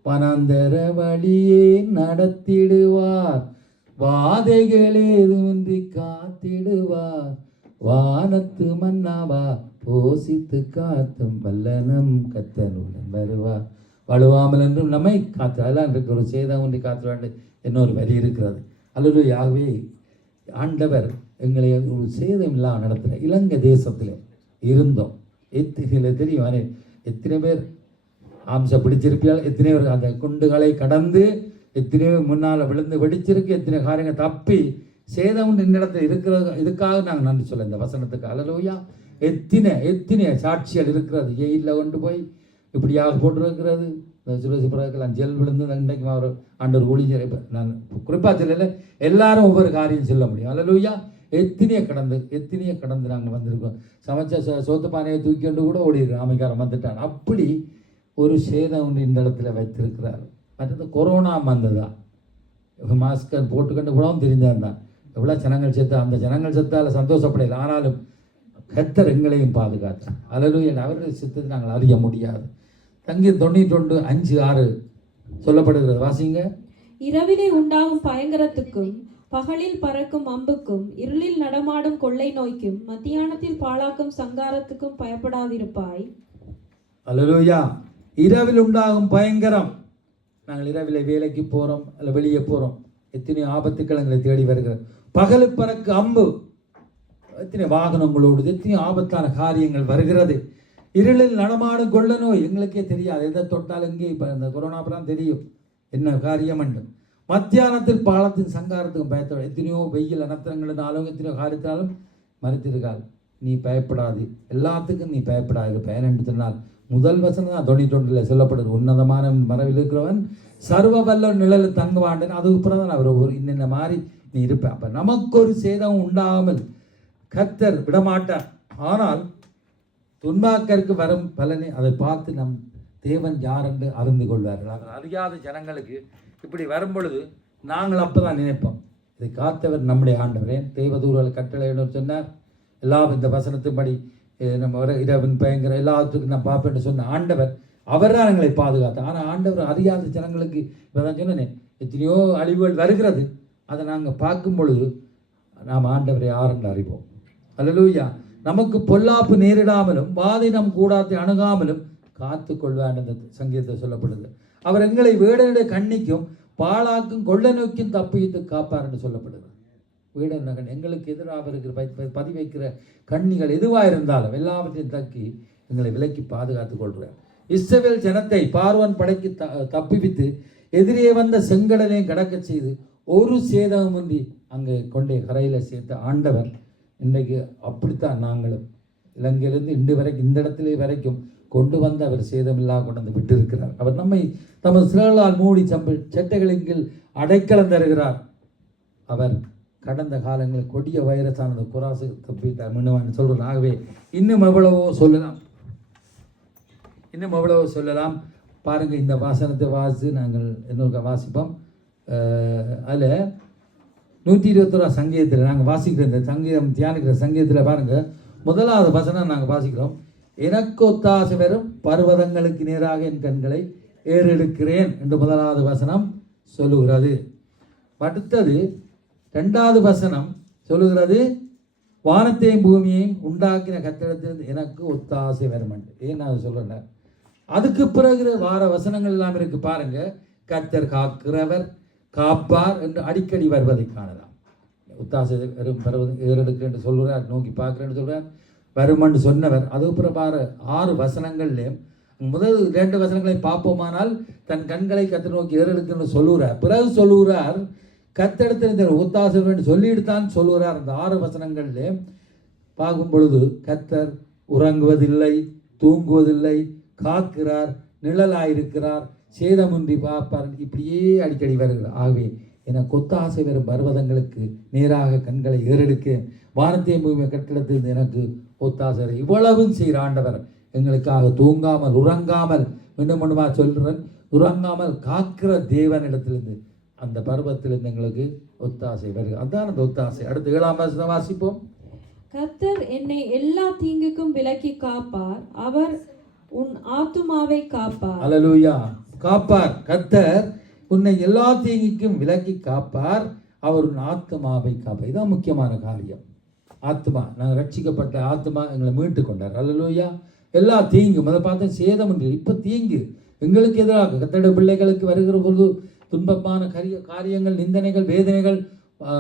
வனாந்தர வழியே நடத்திடுவார், வாதைகள் ஏதுமின்றி காத்திடுவார், வானத்து மன்னாவா போசித்து காத்தும் வல்லனம் கர்த்தருடன் வருவார், வலுவாமல் என்றும் நம்மை காத்து. அதெல்லாம் இருக்கு, ஒரு சேதம் ஒன்றி காத்துவாண்டு இன்னொரு வரி இருக்கிறது. அல்லேலூயாவே. ஆண்டவர் எங்களை ஒரு சேதம் இல்லாமல் நடத்துகிற இலங்கை தேசத்தில் இருந்தோம். தெரியும் எத்தனை பேர் ஆம்ச பிடிச்சிருப்பியால், எத்தனை பேர் அந்த குண்டுகளை கடந்து, எத்தனை பேர் முன்னால் விழுந்து வெடிச்சிருக்கு, எத்தனை காரியங்கள் தப்பி சேதம் இடத்துல இருக்கிற. இதுக்காக நாங்கள் நன்றி சொல்ல இந்த வசனத்துக்கு. அல்லேலூயா. எத்தனை சாட்சிகள் இருக்கிறது. ஜெயிலில் கொண்டு போய் இப்படியாக போட்டிருக்கிறது. சுரேசுப்புறக்கெல்லாம் ஜெல் விழுந்து இன்றைக்கு அவர் ஆண்டவர் ஒளிஞ்சர். நான் குறிப்பாக சொல்லல, எல்லாரும் ஒவ்வொரு காரியம் சொல்ல முடியும். அல்லேலூயா. எத்தனையோ கடந்து நாங்கள் வந்திருக்கோம். சமைச்ச சோத்து பானையை தூக்கிண்டு கூட ஓடிடுறோம், அமைக்காரம் வந்துட்டான். அப்படி ஒரு சேதம் ஒன்று இந்த இடத்துல வைத்திருக்கிறார். மற்றது கொரோனா வந்ததா, மாஸ்கர் போட்டுக்கொண்டு கூட தெரிஞ்சான் தான் எவ்வளோ ஜனங்கள் செத்தா. அந்த ஜனங்கள் செத்தால் சந்தோஷப்படையில, ஆனாலும் கர்த்தர் எங்களையும் பாதுகாத்தார். அல்லேலூயா. அவர்கள் செத்தது நாங்கள் அறிய முடியாது. சங்கீதம் 91:5-6 சொல்லப்படுகிறது. வாசிங்க. இரவிலே உண்டாகும் பயங்கரத்துக்கும் பகலில் பறக்கும் அம்புக்கும் இருளில் நடமாடும் கொள்ளை நோய்க்கும் மத்தியானத்தில் பாழாக்கும் சங்காரத்துக்கும் பயப்படாதிருப்பாய். அல்லேலூயா. இரவில் உண்டாகும் பயங்கரம், நாங்கள் இரவில் வேலைக்கு போகிறோம் அல்ல வெளியே போகிறோம், எத்தனையோ ஆபத்துக்கள் எங்களை தேடி வருகிறது. பகலு பறக்கு அம்பு, எத்தனை வாகனங்களோடு எத்தனையோ ஆபத்தான காரியங்கள் வருகிறது. இருளில் நடமாடும் கொள்ள நோய், எங்களுக்கே தெரியாது, எதை தொட்டால் எங்கே இப்போ இந்த கொரோனாப்பெல்லாம் தெரியும் என்ன காரியம் என்று. மத்தியானத்தில் பாலத்தின் சங்காரத்துக்கும் பயத்தோடு எத்தனையோ வெயில் அனர்த்தங்களினாலும் எத்தனையோ காரியத்தினாலும் மறுத்திருக்காள். நீ பயப்படாது, எல்லாத்துக்கும் நீ பயப்படாது. பயனென்று சொன்னால் முதல் வசனம் தான் 91 சொல்லப்படுது, உன்னதமான மரவில் இருக்கிறவன் சர்வ வல்ல நிழல் தங்குவாண்டன். அதுக்கு அப்புறம் தான் அவர் ஒரு இன்னென்ன மாதிரி நீ இருப்பேன். அப்போ நமக்கு ஒரு சேதம் உண்டாகாமல் கர்த்தர் விடமாட்டார். ஆனால் துன்பாக்கருக்கு வரும் பலனை அதை பார்த்து நம் தேவன் யார் என்று அறிந்து கொள்வார்கள். அதை அறியாத ஜனங்களுக்கு இப்படி வரும் பொழுது நாங்கள் அப்போ தான் நினைப்போம், இதை காத்தவர் நம்முடைய ஆண்டவரே. தேவதூர்கள் கட்டளை சொன்னார், எல்லாம் இந்த வசனத்தின்படி நம்ம வர இரவின் பயங்கர எல்லாத்துக்கும் நான் பார்ப்பேன்னு சொன்ன ஆண்டவர் அவர் தான் எங்களை பாதுகாத்தார். ஆனால் ஆண்டவர் அறியாத ஜனங்களுக்கு இப்போ தான் சொன்னேன், எத்தனையோ அழிவுகள் வருகிறது. அதை நாங்கள் பார்க்கும் பொழுது நாம் ஆண்டவரை யாரென்று அறிவோம். அல்லேலூயா. நமக்கு பொல்லாப்பு நேரிடாமலும் வாதை நம் கூடாத்தை அணுகாமலும் காத்து கொள்வான் என்ற சங்கீதத்தை சொல்லப்படுது. அவர் எங்களை வேடனுடைய கண்ணிக்கும் பாழாக்கும் கொள்ள நோக்கியும் தப்பித்து காப்பார் என்று சொல்லப்படுது. வீடன் எங்களுக்கு எதிராக இருக்கிற பதிவைக்கிற கண்ணிகள் எதுவாக இருந்தாலும் எல்லாவற்றையும் தக்கி எங்களை விலக்கி பாதுகாத்து கொள்கிறார். இஸ்ரவேல் ஜனத்தை பார்வன் படைக்கு தப்பிவித்து எதிரே வந்த செங்கடலையும் கடக்க செய்து ஒரு சேதமின்றி அங்கே கொண்டே கரையில் சேர்த்த ஆண்டவர் இன்றைக்கு அப்படித்தான் நாங்களும் இலங்கையிலிருந்து இன்று வரைக்கும் இந்த இடத்துல வரைக்கும் கொண்டு வந்து அவர் சேதமில்லாக கொண்டு வந்து விட்டு இருக்கிறார். அவர் நம்மை தமது சிறகளால் மூடி செட்டைகளின் கீழ் அடைக்கலம் தருகிறார். அவர் கடந்த காலங்களில் கொடிய வைரஸானது குராசு தப்பித்தார் மின்னுவான்னு சொல்கிறார். ஆகவே இன்னும் எவ்வளவோ சொல்லலாம், பாருங்கள். இந்த வாசனத்தை வாசி நாங்கள் இன்னொரு வாசிப்போம். அதில் 121 சங்கீதத்தில் நாங்கள் வாசிக்கிற இந்த சங்கீதம் தியானிக்கிற சங்கீதத்தில் பாருங்கள், முதலாவது வசனம் நாங்கள் வாசிக்கிறோம். எனக்கு ஒத்தாசை வரும் பர்வதங்களுக்கு நேராக என் கண்களை ஏறெடுக்கிறேன் என்று முதலாவது வசனம் சொல்லுகிறது. அடுத்தது 2வது வசனம் சொல்லுகிறது, வானத்தையும் பூமியையும் உண்டாக்கின கத்திடத்திலிருந்து எனக்கு ஒத்தாசை வரும். ஏன் நான் சொல்கிறேன், அதுக்கு பிறகு வார வசனங்கள் எல்லாம் இருக்கு பாருங்க. கர்த்தர் காக்கிறவர் காப்பார் என்று அடிக்கடி வருவதை காணலாம். ஒத்தாசை வரும் ஏறெடுக்க என்று சொல்கிறார், நோக்கி பார்க்கிறேன்னு சொல்கிறார், வருமன்னு சொன்னவர். அதுக்கு பிறகு 6 வசனங்கள்லேயும் முதல் 2 வசனங்களை பார்ப்போமானால் தன் கண்களை கர்த்தர் நோக்கி ஏறெடுக்கன்னு சொல்லுகிறார். பிறகு சொல்லுகிறார் கர்த்தரிடத்தில் ஒத்தாசை என்று சொல்லிவிடுத்தான் சொல்லுகிறார். அந்த 6 வசனங்கள்லே பார்க்கும் பொழுது கர்த்தர் உறங்குவதில்லை, தூங்குவதில்லை, காக்கிறார், நிழலாயிருக்கிறார், சேதமின்றி பார்ப்பார், இப்படியே அடிக்கடி வருகிறார். ஆகவே எனக்கு ஒத்தாசை வரும் பர்வதங்களுக்கு நேராக கண்களை ஏறெடுக்க, வானத்தை பூமி கட்டிடத்தில் எனக்கு ஒத்தாசை இவ்வளவும் செய்கிற ஆண்டவர் எங்களுக்காக தூங்காமல் உறங்காமல் மீண்டும் சொல்கிறேன், உறங்காமல் காக்கிற தேவனிடத்திலிருந்து அந்த பருவத்திலிருந்து எங்களுக்கு ஒத்தாசை வருகிறது. அதான் அந்த ஒத்தாசை. அடுத்து 7ஆம் வசனம் வாசிப்போம். கர்த்தர் என்னை எல்லா தீங்குக்கும் விலக்கி காப்பார், அவர் உன் ஆத்துமாவை காப்பார். அல்லேலூயா. காப்பார். கர்த்தர் உன்னை எல்லா தீங்குக்கும் விலக்கி காப்பார், அவர் உன் ஆத்மாவை காப்பார். இதுதான் முக்கியமான காரியம். ஆத்மா, நாங்கள் ரட்சிக்கப்பட்ட ஆத்மா எங்களை மீட்டு கொண்டார். அல்லேலூயா. எல்லா தீங்கும் அதை பார்த்து சேதம் என்று இப்போ தீங்கு எங்களுக்கு எதிராக கர்த்தருடைய பிள்ளைகளுக்கு வருகிற பொழுது துன்பமான காரியங்கள், நிந்தனைகள், வேதனைகள்,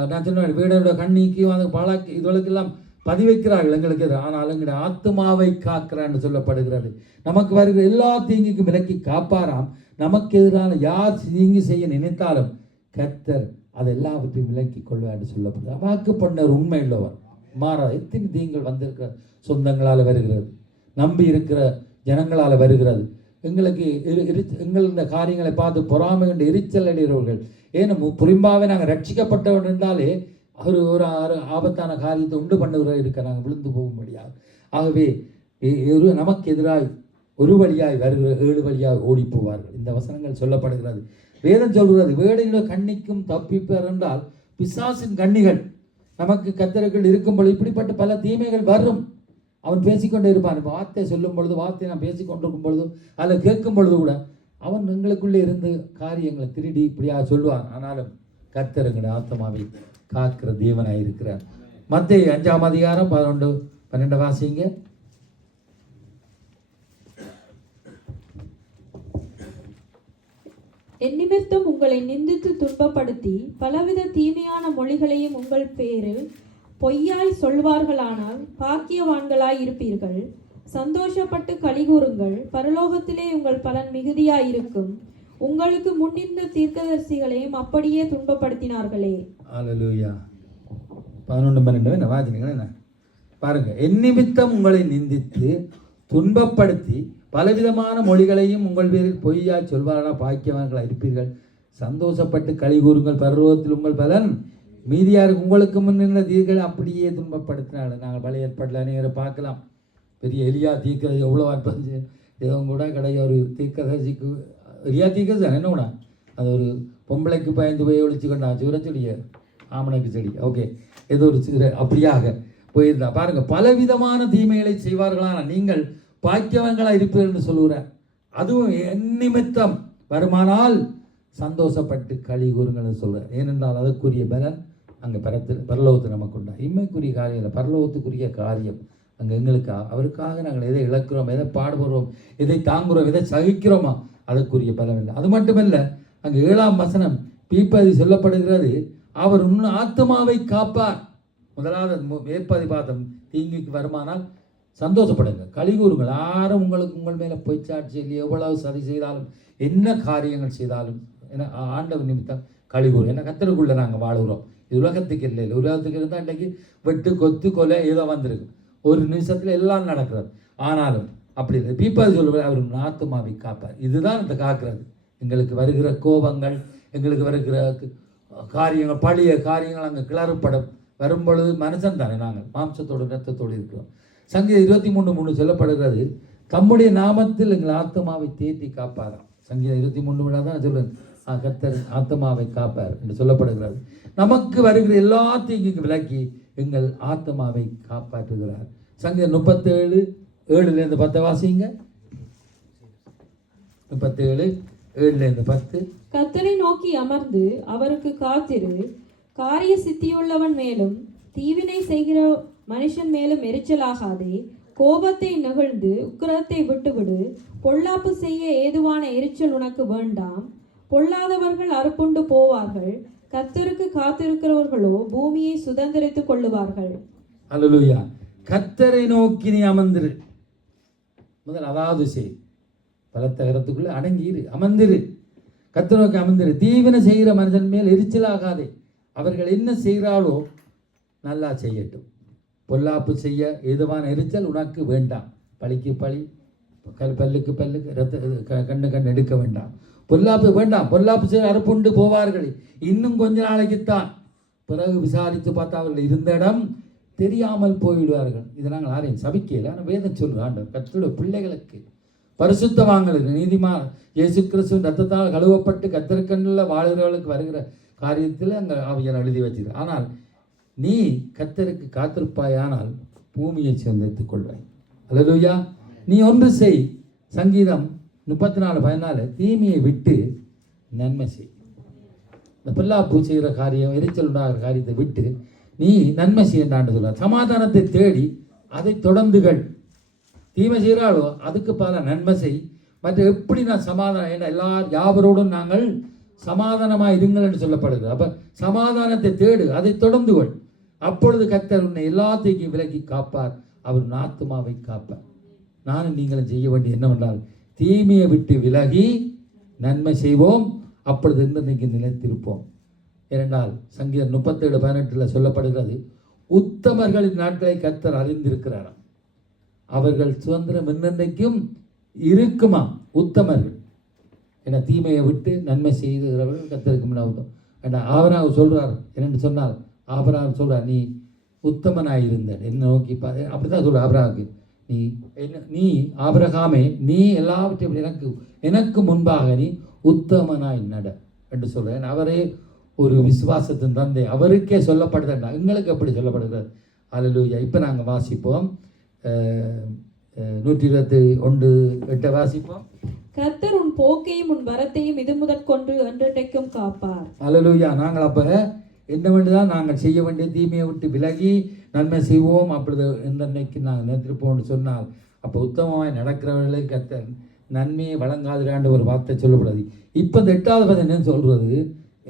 நான் சொன்ன வீடோட கண்ணிக்கு அந்த பாலாக்கி இதுகளுக்கெல்லாம் பதிவைக்கிறார்கள் எங்களுக்கு எதிராக. ஆனால் எங்களுடைய ஆத்மாவை காக்கிறான்னு சொல்லப்படுகிறது. நமக்கு வருகிற எல்லா தீங்குக்கும் விலக்கி காப்பாராம். நமக்கு எதிரான யார் தீங்கு செய்ய நினைத்தாலும் கர்த்தர் அதை எல்லாவற்றையும் விலக்கி கொள்வார் என்று சொல்லப்படுது. வாக்கு பண்ணவர் உண்மை உள்ளவர், மாறா. எத்தனை தீங்குகள் வந்திருக்கிற சொந்தங்களால் வருகிறது, நம்பி இருக்கிற ஜனங்களால் வருகிறது. எங்களுக்கு எங்கள் இந்த காரியங்களை பார்த்து பொறாமை கண்டு எரிச்சல் அடைகிறவர்கள். ஏன்னா புரிம்பாவே நாங்கள் ரட்சிக்கப்பட்டவன் என்றாலே அவர் ஒரு ஆபத்தான காரியத்தை உண்டு பண்ணுகிற இருக்க நாங்கள் விழுந்து போக முடியாது. ஆகவே நமக்கு எதிராய் ஒரு வழியாய் வருகிற 7 வழியாய் ஓடி போவார்கள். இந்த வசனங்கள் சொல்லப்படுகிறது. வேதம் சொல்கிறது, வேடையில கண்ணிக்கும் தப்பிப்பார் என்றால் பிசாசின் கண்ணிகள் நமக்கு கர்த்தர்கள் இருக்கும்போது இப்படிப்பட்ட பல தீமைகள் வரும். அவன் பேசிக்கொண்டே இருப்பான். வார்த்தை சொல்லும் பொழுது, வார்த்தை நான் பேசிக்கொண்டிருக்கும் பொழுது, அதில் கேட்கும் பொழுது கூட அவன் எங்களுக்குள்ளே இருந்து காரியங்களை திருடி இப்படியா சொல்லுவான். ஆனாலும் கர்த்தர் எங்களுடைய ஆத்மாவை காக்கிற தேவனாய் இருக்கிறார். மத்தேயு 5ஆம் அதிகாரம் 11-12 வாசிங்க. என் நிமித்தம் உங்களை நிந்தித்து துன்பப்படுத்தி பலவித தீமையான மொழிகளையும் உங்கள் பேரில் பொய்யாய் சொல்வார்களானால் பாக்கியவான்களாய் இருப்பீர்கள். சந்தோஷப்பட்டு களிகூறுங்கள், பரலோகத்திலே உங்கள் பலன் மிகுதியாயிருக்கும். உங்களுக்கு முன்னிருந்த தீர்க்கதரிசிகளையும் அப்படியே துன்பப்படுத்தினார்களே. அல்லேலூயா. 11-12 என்ன வாசினீங்களா என்ன பாருங்க. என் நிமித்தம் உங்களை நிந்தித்து துன்பப்படுத்தி பலவிதமான மொழிகளையும் உங்கள் பேரில் பொய்யாய் சொல்வார்களா பாக்கியவான்களாக இருப்பீர்கள். சந்தோஷப்பட்டு களி கூறுங்கள், பரலோகத்தில் உங்கள் பலன் மீதியாருக்கு. உங்களுக்கு முன்னிருந்த தீர்க்கதரிசிகளை அப்படியே துன்பப்படுத்தினார்கள். நாங்கள் பழைய ஏற்பாட்டில் நேர பார்க்கலாம். பெரிய எலியா தீர்க்கதரிசி எவ்வளோ அற்புதம் ஏதோ கூட கிடையாது. ஒரு தீர்க்கதரிசிக்கு எலியா தீர்க்கதரிசி என்ன கூட அது ஒரு பொம்பளைக்கு பயந்து போய் ஒழிச்சு கொண்டான் சூரச்செடிய ஆமணக்கு செடி. ஓகே, ஏதோ ஒரு அப்படியாக போயிருந்தா பாருங்க. பலவிதமான தீமைகளை செய்வார்களான நீங்கள் பாக்கியவங்களாக இருப்பீர்கள் என்று சொல்லுகிறார். அதுவும் என் நிமித்தம் வருமானால் சந்தோஷப்பட்டு களி கூறுங்கள் சொல்கிறார். ஏனென்றால் அதற்குரிய பலன் அங்கே பரலோகத்தில் நமக்கு உண்டா. இம்மைக்குரிய காரியம் இல்லை, பரலோகத்துக்குரிய காரியம் அங்கே எங்களுக்கு. அவருக்காக நாங்கள் எதை இழக்கிறோம், எதை பாடுபடுறோம், எதை தாங்குகிறோம், எதை சகிக்கிறோமா, அதற்குரிய பலம் இல்லை. அது மட்டுமல்ல, அங்கே 7ஆம் வசனம் பீப்பதி சொல்லப்படுகிறது, அவர் இன்னும் ஆத்மாவை காப்பார். முதலாவது மேற்பதி பார்த்தம் தீங்குக்கு வருமானால் சந்தோஷப்படுங்க, களி கூறுங்கள். யாரும் உங்கள் மேலே பொய்ச்சாட்சி இல்லை, எவ்வளவு சதி செய்தாலும் என்ன காரியங்கள் செய்தாலும் ஏன்னா ஆண்டவர் நிமித்தம் களி கூறும். ஏன்னா கத்தருக்குள்ளே நாங்கள் வாழுகிறோம். இது உலகத்துக்கு இல்லை. உலகத்துக்கு இருந்தால் இன்றைக்கு வெட்டு கொத்து கொலை ஏதோ வந்திருக்கு, ஒரு நிமிஷத்தில் எல்லாம் நடக்கிறது. ஆனாலும் அப்படி இல்லை. பீப்பதி சொல்லுவார், அவர் ஆத்மாவை காப்பார். இதுதான் இந்த காக்கிறது. எங்களுக்கு வருகிற கோபங்கள், எங்களுக்கு வருகிற காரியங்கள், பழைய காரியங்கள் அங்கே கிளறுப்படம் வரும்பொழுது மனுஷன் தானே, நாங்கள் மாம்சத்தோடு இரத்தத்தோடு இருக்கிறோம். சங்கீதம் 23:3 சொல்லப்படுகிறது, தம்முடைய நாமத்தில் எங்கள் ஆத்மாவை தேற்றி காப்பாராம். சங்கீதம் 23 தான் சொல்லுங்க, கர்த்தர் ஆத்மாவை காப்பார் என்று சொல்லப்படுகிறது. நமக்கு வருகிற எல்லா தீங்குக்கு விலக்கி எங்கள் ஆத்மாவை காப்பாற்றுகிறார். சங்கீதம் 37:7-10 வாசிங்க. 37:7-10. கர்த்தரை நோக்கி அமர்ந்து அவருக்கு காத்திரு, காரிய சித்தியுள்ளவன் மேலும் தீவினை செய்கிற மனுஷன் மேலும் எரிச்சலாகாதே. கோபத்தை நெகிழ்ந்து உக்கிரத்தை விட்டுவிடு. பொல்லாப்பு செய்ய ஏதுவான எரிச்சல் உனக்கு வேண்டாம். பொல்லாதவர்கள் அறுப்புண்டு போவார்கள், கர்த்தருக்கு காத்திருக்கிறவர்களோ பூமியை சுதந்திரித்துக் கொள்ளுவார்கள். அல்லேலூயா. கர்த்தரை நோக்கி நீ அமர்ந்திரு. முதல் அதாவது செய், பலத்த கரத்துக்குள்ள அடங்கிரு, அமர்ந்திரு, கர்த்தரை நோக்கி அமர்ந்திரு. தீவினை செய்கிற மனுஷன் மேல் எரிச்சலாகாதே. அவர்கள் என்ன செய்கிறாளோ நல்லா செய்யட்டும். பொல்லாப்பு செய்ய ஏதுவான எரிச்சல் உனக்கு வேண்டாம். பழிக்கு பழி, பல்லுக்கு பல்லுக்கு, கண்ணு எடுக்க வேண்டாம். பொல்லாப்பு வேண்டாம். பொல்லாப்பு செய்ய அறுப்புண்டு போவார்கள், இன்னும் கொஞ்ச நாளைக்குத்தான். பிறகு விசாரித்து பார்த்தா அவர்கள் இருந்த இடம் தெரியாமல் போய்விடுவார்கள். இதை நாங்கள் யாரையும் சபிக்கல, ஆனால் வேதம் சொல்லுங்கள். ஆண்டவர் கர்த்தருடைய பிள்ளைகளுக்கு, பரிசுத்தவான்களுக்கு, நீதிமான் இயேசு கிறிஸ்துவின் ரத்தத்தால் கழுவப்பட்டு கர்த்தருக்கண்ணில் வாழ்கிறவர்களுக்கு வருகிற காரியத்தில் அங்கே ஆவியார் எழுதி வச்சுது. ஆனால் நீ கர்த்தருக்கு காத்திருப்பாயானால் பூமியை சுதந்திரித்துக் கொள்வாய். அல்லேலூயா. நீ ஒன்று செய். சங்கீதம் 34:14, தீமையை விட்டு நன்மை செய். இந்த பொல்லாப்பு செய்கிற காரியம், எரிச்சல் உண்டாகிற காரியத்தை விட்டு நீ நன்மை செய்யண்டான்னு சொல்ல. சமாதானத்தை தேடி அதை தொடர்ந்துகள். தீமை செய்கிறாளோ அதுக்கு பல நன்மை செய். மற்ற எப்படி நான் சமாதானம், ஏன்னா யாவரோடும் நாங்கள் சமாதானமாக இருங்கள் என்று சொல்லப்படுது. அப்போ சமாதானத்தை தேடு, அதை தொடர்ந்துகள். அப்பொழுது கர்த்தர் உன்னை எல்லாத்தையும் விலக்கி காப்பார், அவர் ஆத்துமாவை காப்பார். நானும் நீங்களும் செய்ய வேண்டிய என்னவென்றால் தீமையை விட்டு விலகி நன்மை செய்வோம், அப்பொழுது இன்றைக்கு நிலைத்திருப்போம். ஏனென்றால் சங்கீதம் 37:18 சொல்லப்படுகிறது, உத்தமர்களின் நாட்களை கர்த்தர் அறிந்திருக்கிறாராம். அவர்கள் சுதந்திரம் என்னென்றைக்கும் இருக்குமா. உத்தமர்கள் ஏன்னா தீமையை விட்டு நன்மை செய்கிறவர்கள் கர்த்தருக்கு முன்னாகும். ஏன்னா ஆபிரகாம் சொல்கிறார், என்னென்னு சொன்னால் ஆபிரகாம் சொல்கிறார், நீ உத்தமனாயிருந்த என்ன நோக்கி அப்படி தான் சொல்கிறார் ஆபிரகாமுக்கு. நீ ஆபிரகாமே, நீ எல்லாவற்றையும் எனக்கு முன்பாக நீ உத்தமனாய் நட என்று சொல்கிறேன். அவரே ஒரு விசுவாசத்தின் தந்தை, அவருக்கே சொல்லப்படுதுண்டா, எங்களுக்கு எப்படி சொல்லப்படுகிறது. அல்லேலூயா. இப்போ நாங்கள் வாசிப்போம் 121:8 வாசிப்போம். கர்த்தர் உன் போக்கையும் உன் வரத்தையும் இது முதற்கொண்டு என்றைக்கும் காப்பார். அல்லேலூயா. நாங்கள் அப்போ என்ன வேண்டியதான் நாங்கள் செய்ய வேண்டிய தீமையை விட்டு விலகி நன்மை செய்வோம். அப்பொழுது எந்தன்னைக்கு நாங்கள் நினைத்திருப்போம்னு சொன்னால் அப்போ உத்தமமாய் நடக்கிறவர்களை கர்த்தர் நன்மையை வழங்காதிராண்டு ஒரு வார்த்தை சொல்லப்படுது. இப்போ இந்த 8வது வசனம் என்ன சொல்றது?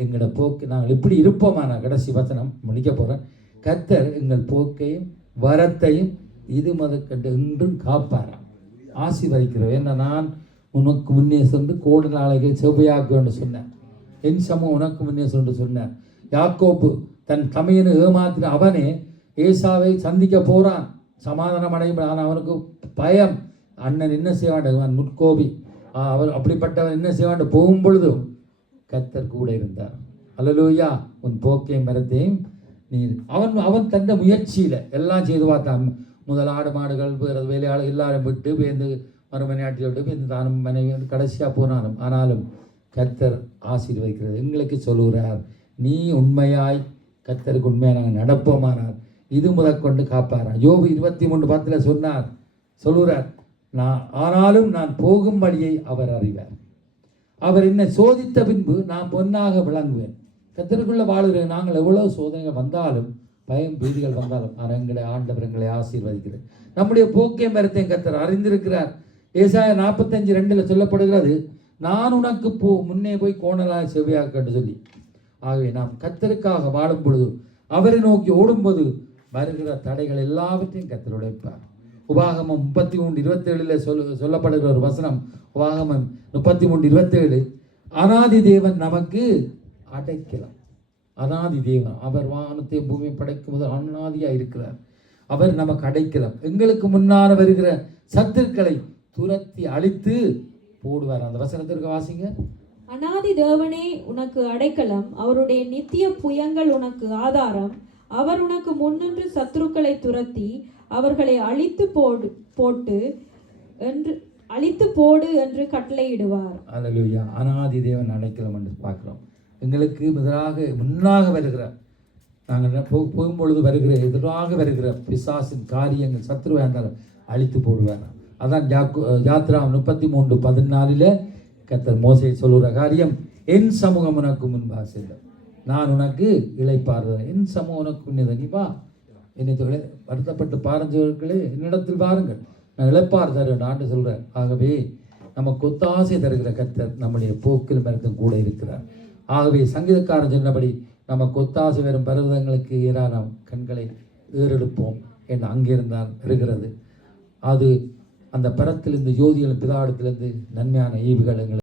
எங்களோட போக்கு நாங்கள் எப்படி இருப்போமா? நான் கடைசி வசனம் முடிக்க போகிறேன். கர்த்தர் எங்கள் போக்கையும் வரத்தையும் இது முதற்கண்டு இன்றும் காப்பாராம், ஆசீர்வதிக்கிறோம். ஏன்னா நான் உனக்கு முன்னே சென்று கோடு நாளைகள் செவ்வையாக்குன்னு சொன்னேன். என் சமம் உனக்கு முன்னே சென்று சொன்னேன். யாக்கோப்பு தன் தமையனை ஏமாத்தின அவனே ஏசாவை சந்திக்க போகிறான், சமாதானம் அடையும். ஆனால் அவனுக்கு பயம். அண்ணன் என்ன செய்வான்? அவன் முற்கோபி. அவர் அப்படிப்பட்டவன் என்ன செய்வான்? போகும் பொழுதும் கர்த்தர் கூட இருந்தார். அல்லேலூயா. உன் போக்கையும் மரத்தையும் நீ அவன் தந்த முயற்சியில் எல்லாம் செய்து பார்த்தான். முதல் ஆடு மாடுகள் வேலையாளர் எல்லாரும் விட்டு பேருந்து மறுமனையாட்டி விட்டு பேருந்து தானும் மனைவி கடைசியாக போனாலும் ஆனாலும் கர்த்தர் ஆசீர்வதிக்கிறது. எங்களுக்கு சொல்லுகிறார், நீ உண்மையாய் கர்த்தருக்கு உண்மையாக நாங்கள் நடப்போமானார் இது முதற்கொண்டு காப்பாரார். யோபு 23:10 சொல்லுகிறார், ஆனாலும் நான் போகும் வழியை அவர் அறிவார். அவர் என்னை சோதித்த பின்பு நான் பொன்னாக விளங்குவேன். கர்த்தருக்குள்ள வாழுகிற நாங்கள் எவ்வளவு சோதனைகள் வந்தாலும் பயம் பீதிகள் வந்தாலும் எங்களை ஆண்டவர் எங்களை ஆசீர்வதிக்கிறார். நம்முடைய போக்கை மரத்தையும் கர்த்தர் அறிந்திருக்கிறார். ஏசாயா 45:2 சொல்லப்படுகிறது, நான் உனக்கு முன்னே போய் கோணலாய் செவ்வையாக்க என்று சொல்லி. ஆகவே நாம் கர்த்தருக்காக வாழும் பொழுது அவரை நோக்கி ஓடும்போது வருகிற தடைகள் எல்லாவற்றையும் கர்த்தர் உடைப்பார். உபாகமம் 33:27 சொல்லப்படுகிற ஒரு வசனம். உபாகமம் 33:27, அநாதி தேவன் நமக்கு அடைக்கலாம். அநாதி தேவன், அவர் வானத்தை பூமியை படைக்கும் போது அநாதியாக இருக்கிறார். அவர் நமக்கு அடைக்கலாம். எங்களுக்கு முன்னால் வருகிற சத்துருக்களை துரத்தி அழித்து போடுவார். அந்த வசனத்திற்கு வாசிங்க. அநாதி தேவனே உனக்கு அடைக்கலம், அவருடைய நித்திய புயங்கள் உனக்கு ஆதாரம். அவர் உனக்கு முன்னின்று சத்துருக்களை துரத்தி அவர்களை அழித்து போடு என்று கட்டளையிடுவார். அல்லேலூயா. அநாதி தேவன் அடைக்கலம் என்று பார்க்கிறோம். எங்களுக்கு முன்னாக வருகிற நாங்கள் போகும்பொழுது வருகிற எதிராக வருகிற பிசாசின் காரியங்கள் சத்ருவாக இருந்தாலும் அழித்து போடுவார். அதான் யாத்ராம் 33:14 கர்த்தர் மோசேயை சொல்லுகிற காரியம், என் சமூகம் உனக்கு முன்பாக செல்லும், நான் உனக்கு இளைப்பாறுதல். என் சமூகம் உனக்கு முன்னே நீ வா, என்னை வருத்தப்பட்டு பாரஞ்சவர்களே என்னிடத்தில் வாருங்கள், நான் இளைப்பாறுதல் என்று ஆண்டு சொல்கிறார். ஆகவே நமக்கு ஒத்தாசை தருகிற கர்த்தர் நம்முடைய போக்கில் மருத்துவம் கூட இருக்கிறார். ஆகவே சங்கீதக்காரன் சொன்னபடி நமக்கு ஒத்தாசை வரும் பருவதங்களுக்கு ஏறாநாம் கண்களை ஏறெடுப்போம் என்று அங்கிருந்தான் வருகிறது. அது அந்த பரத்திலிருந்து ஜோதிகளும் பிதாடத்திலிருந்து நன்மையான ஈவுகள் எங்களை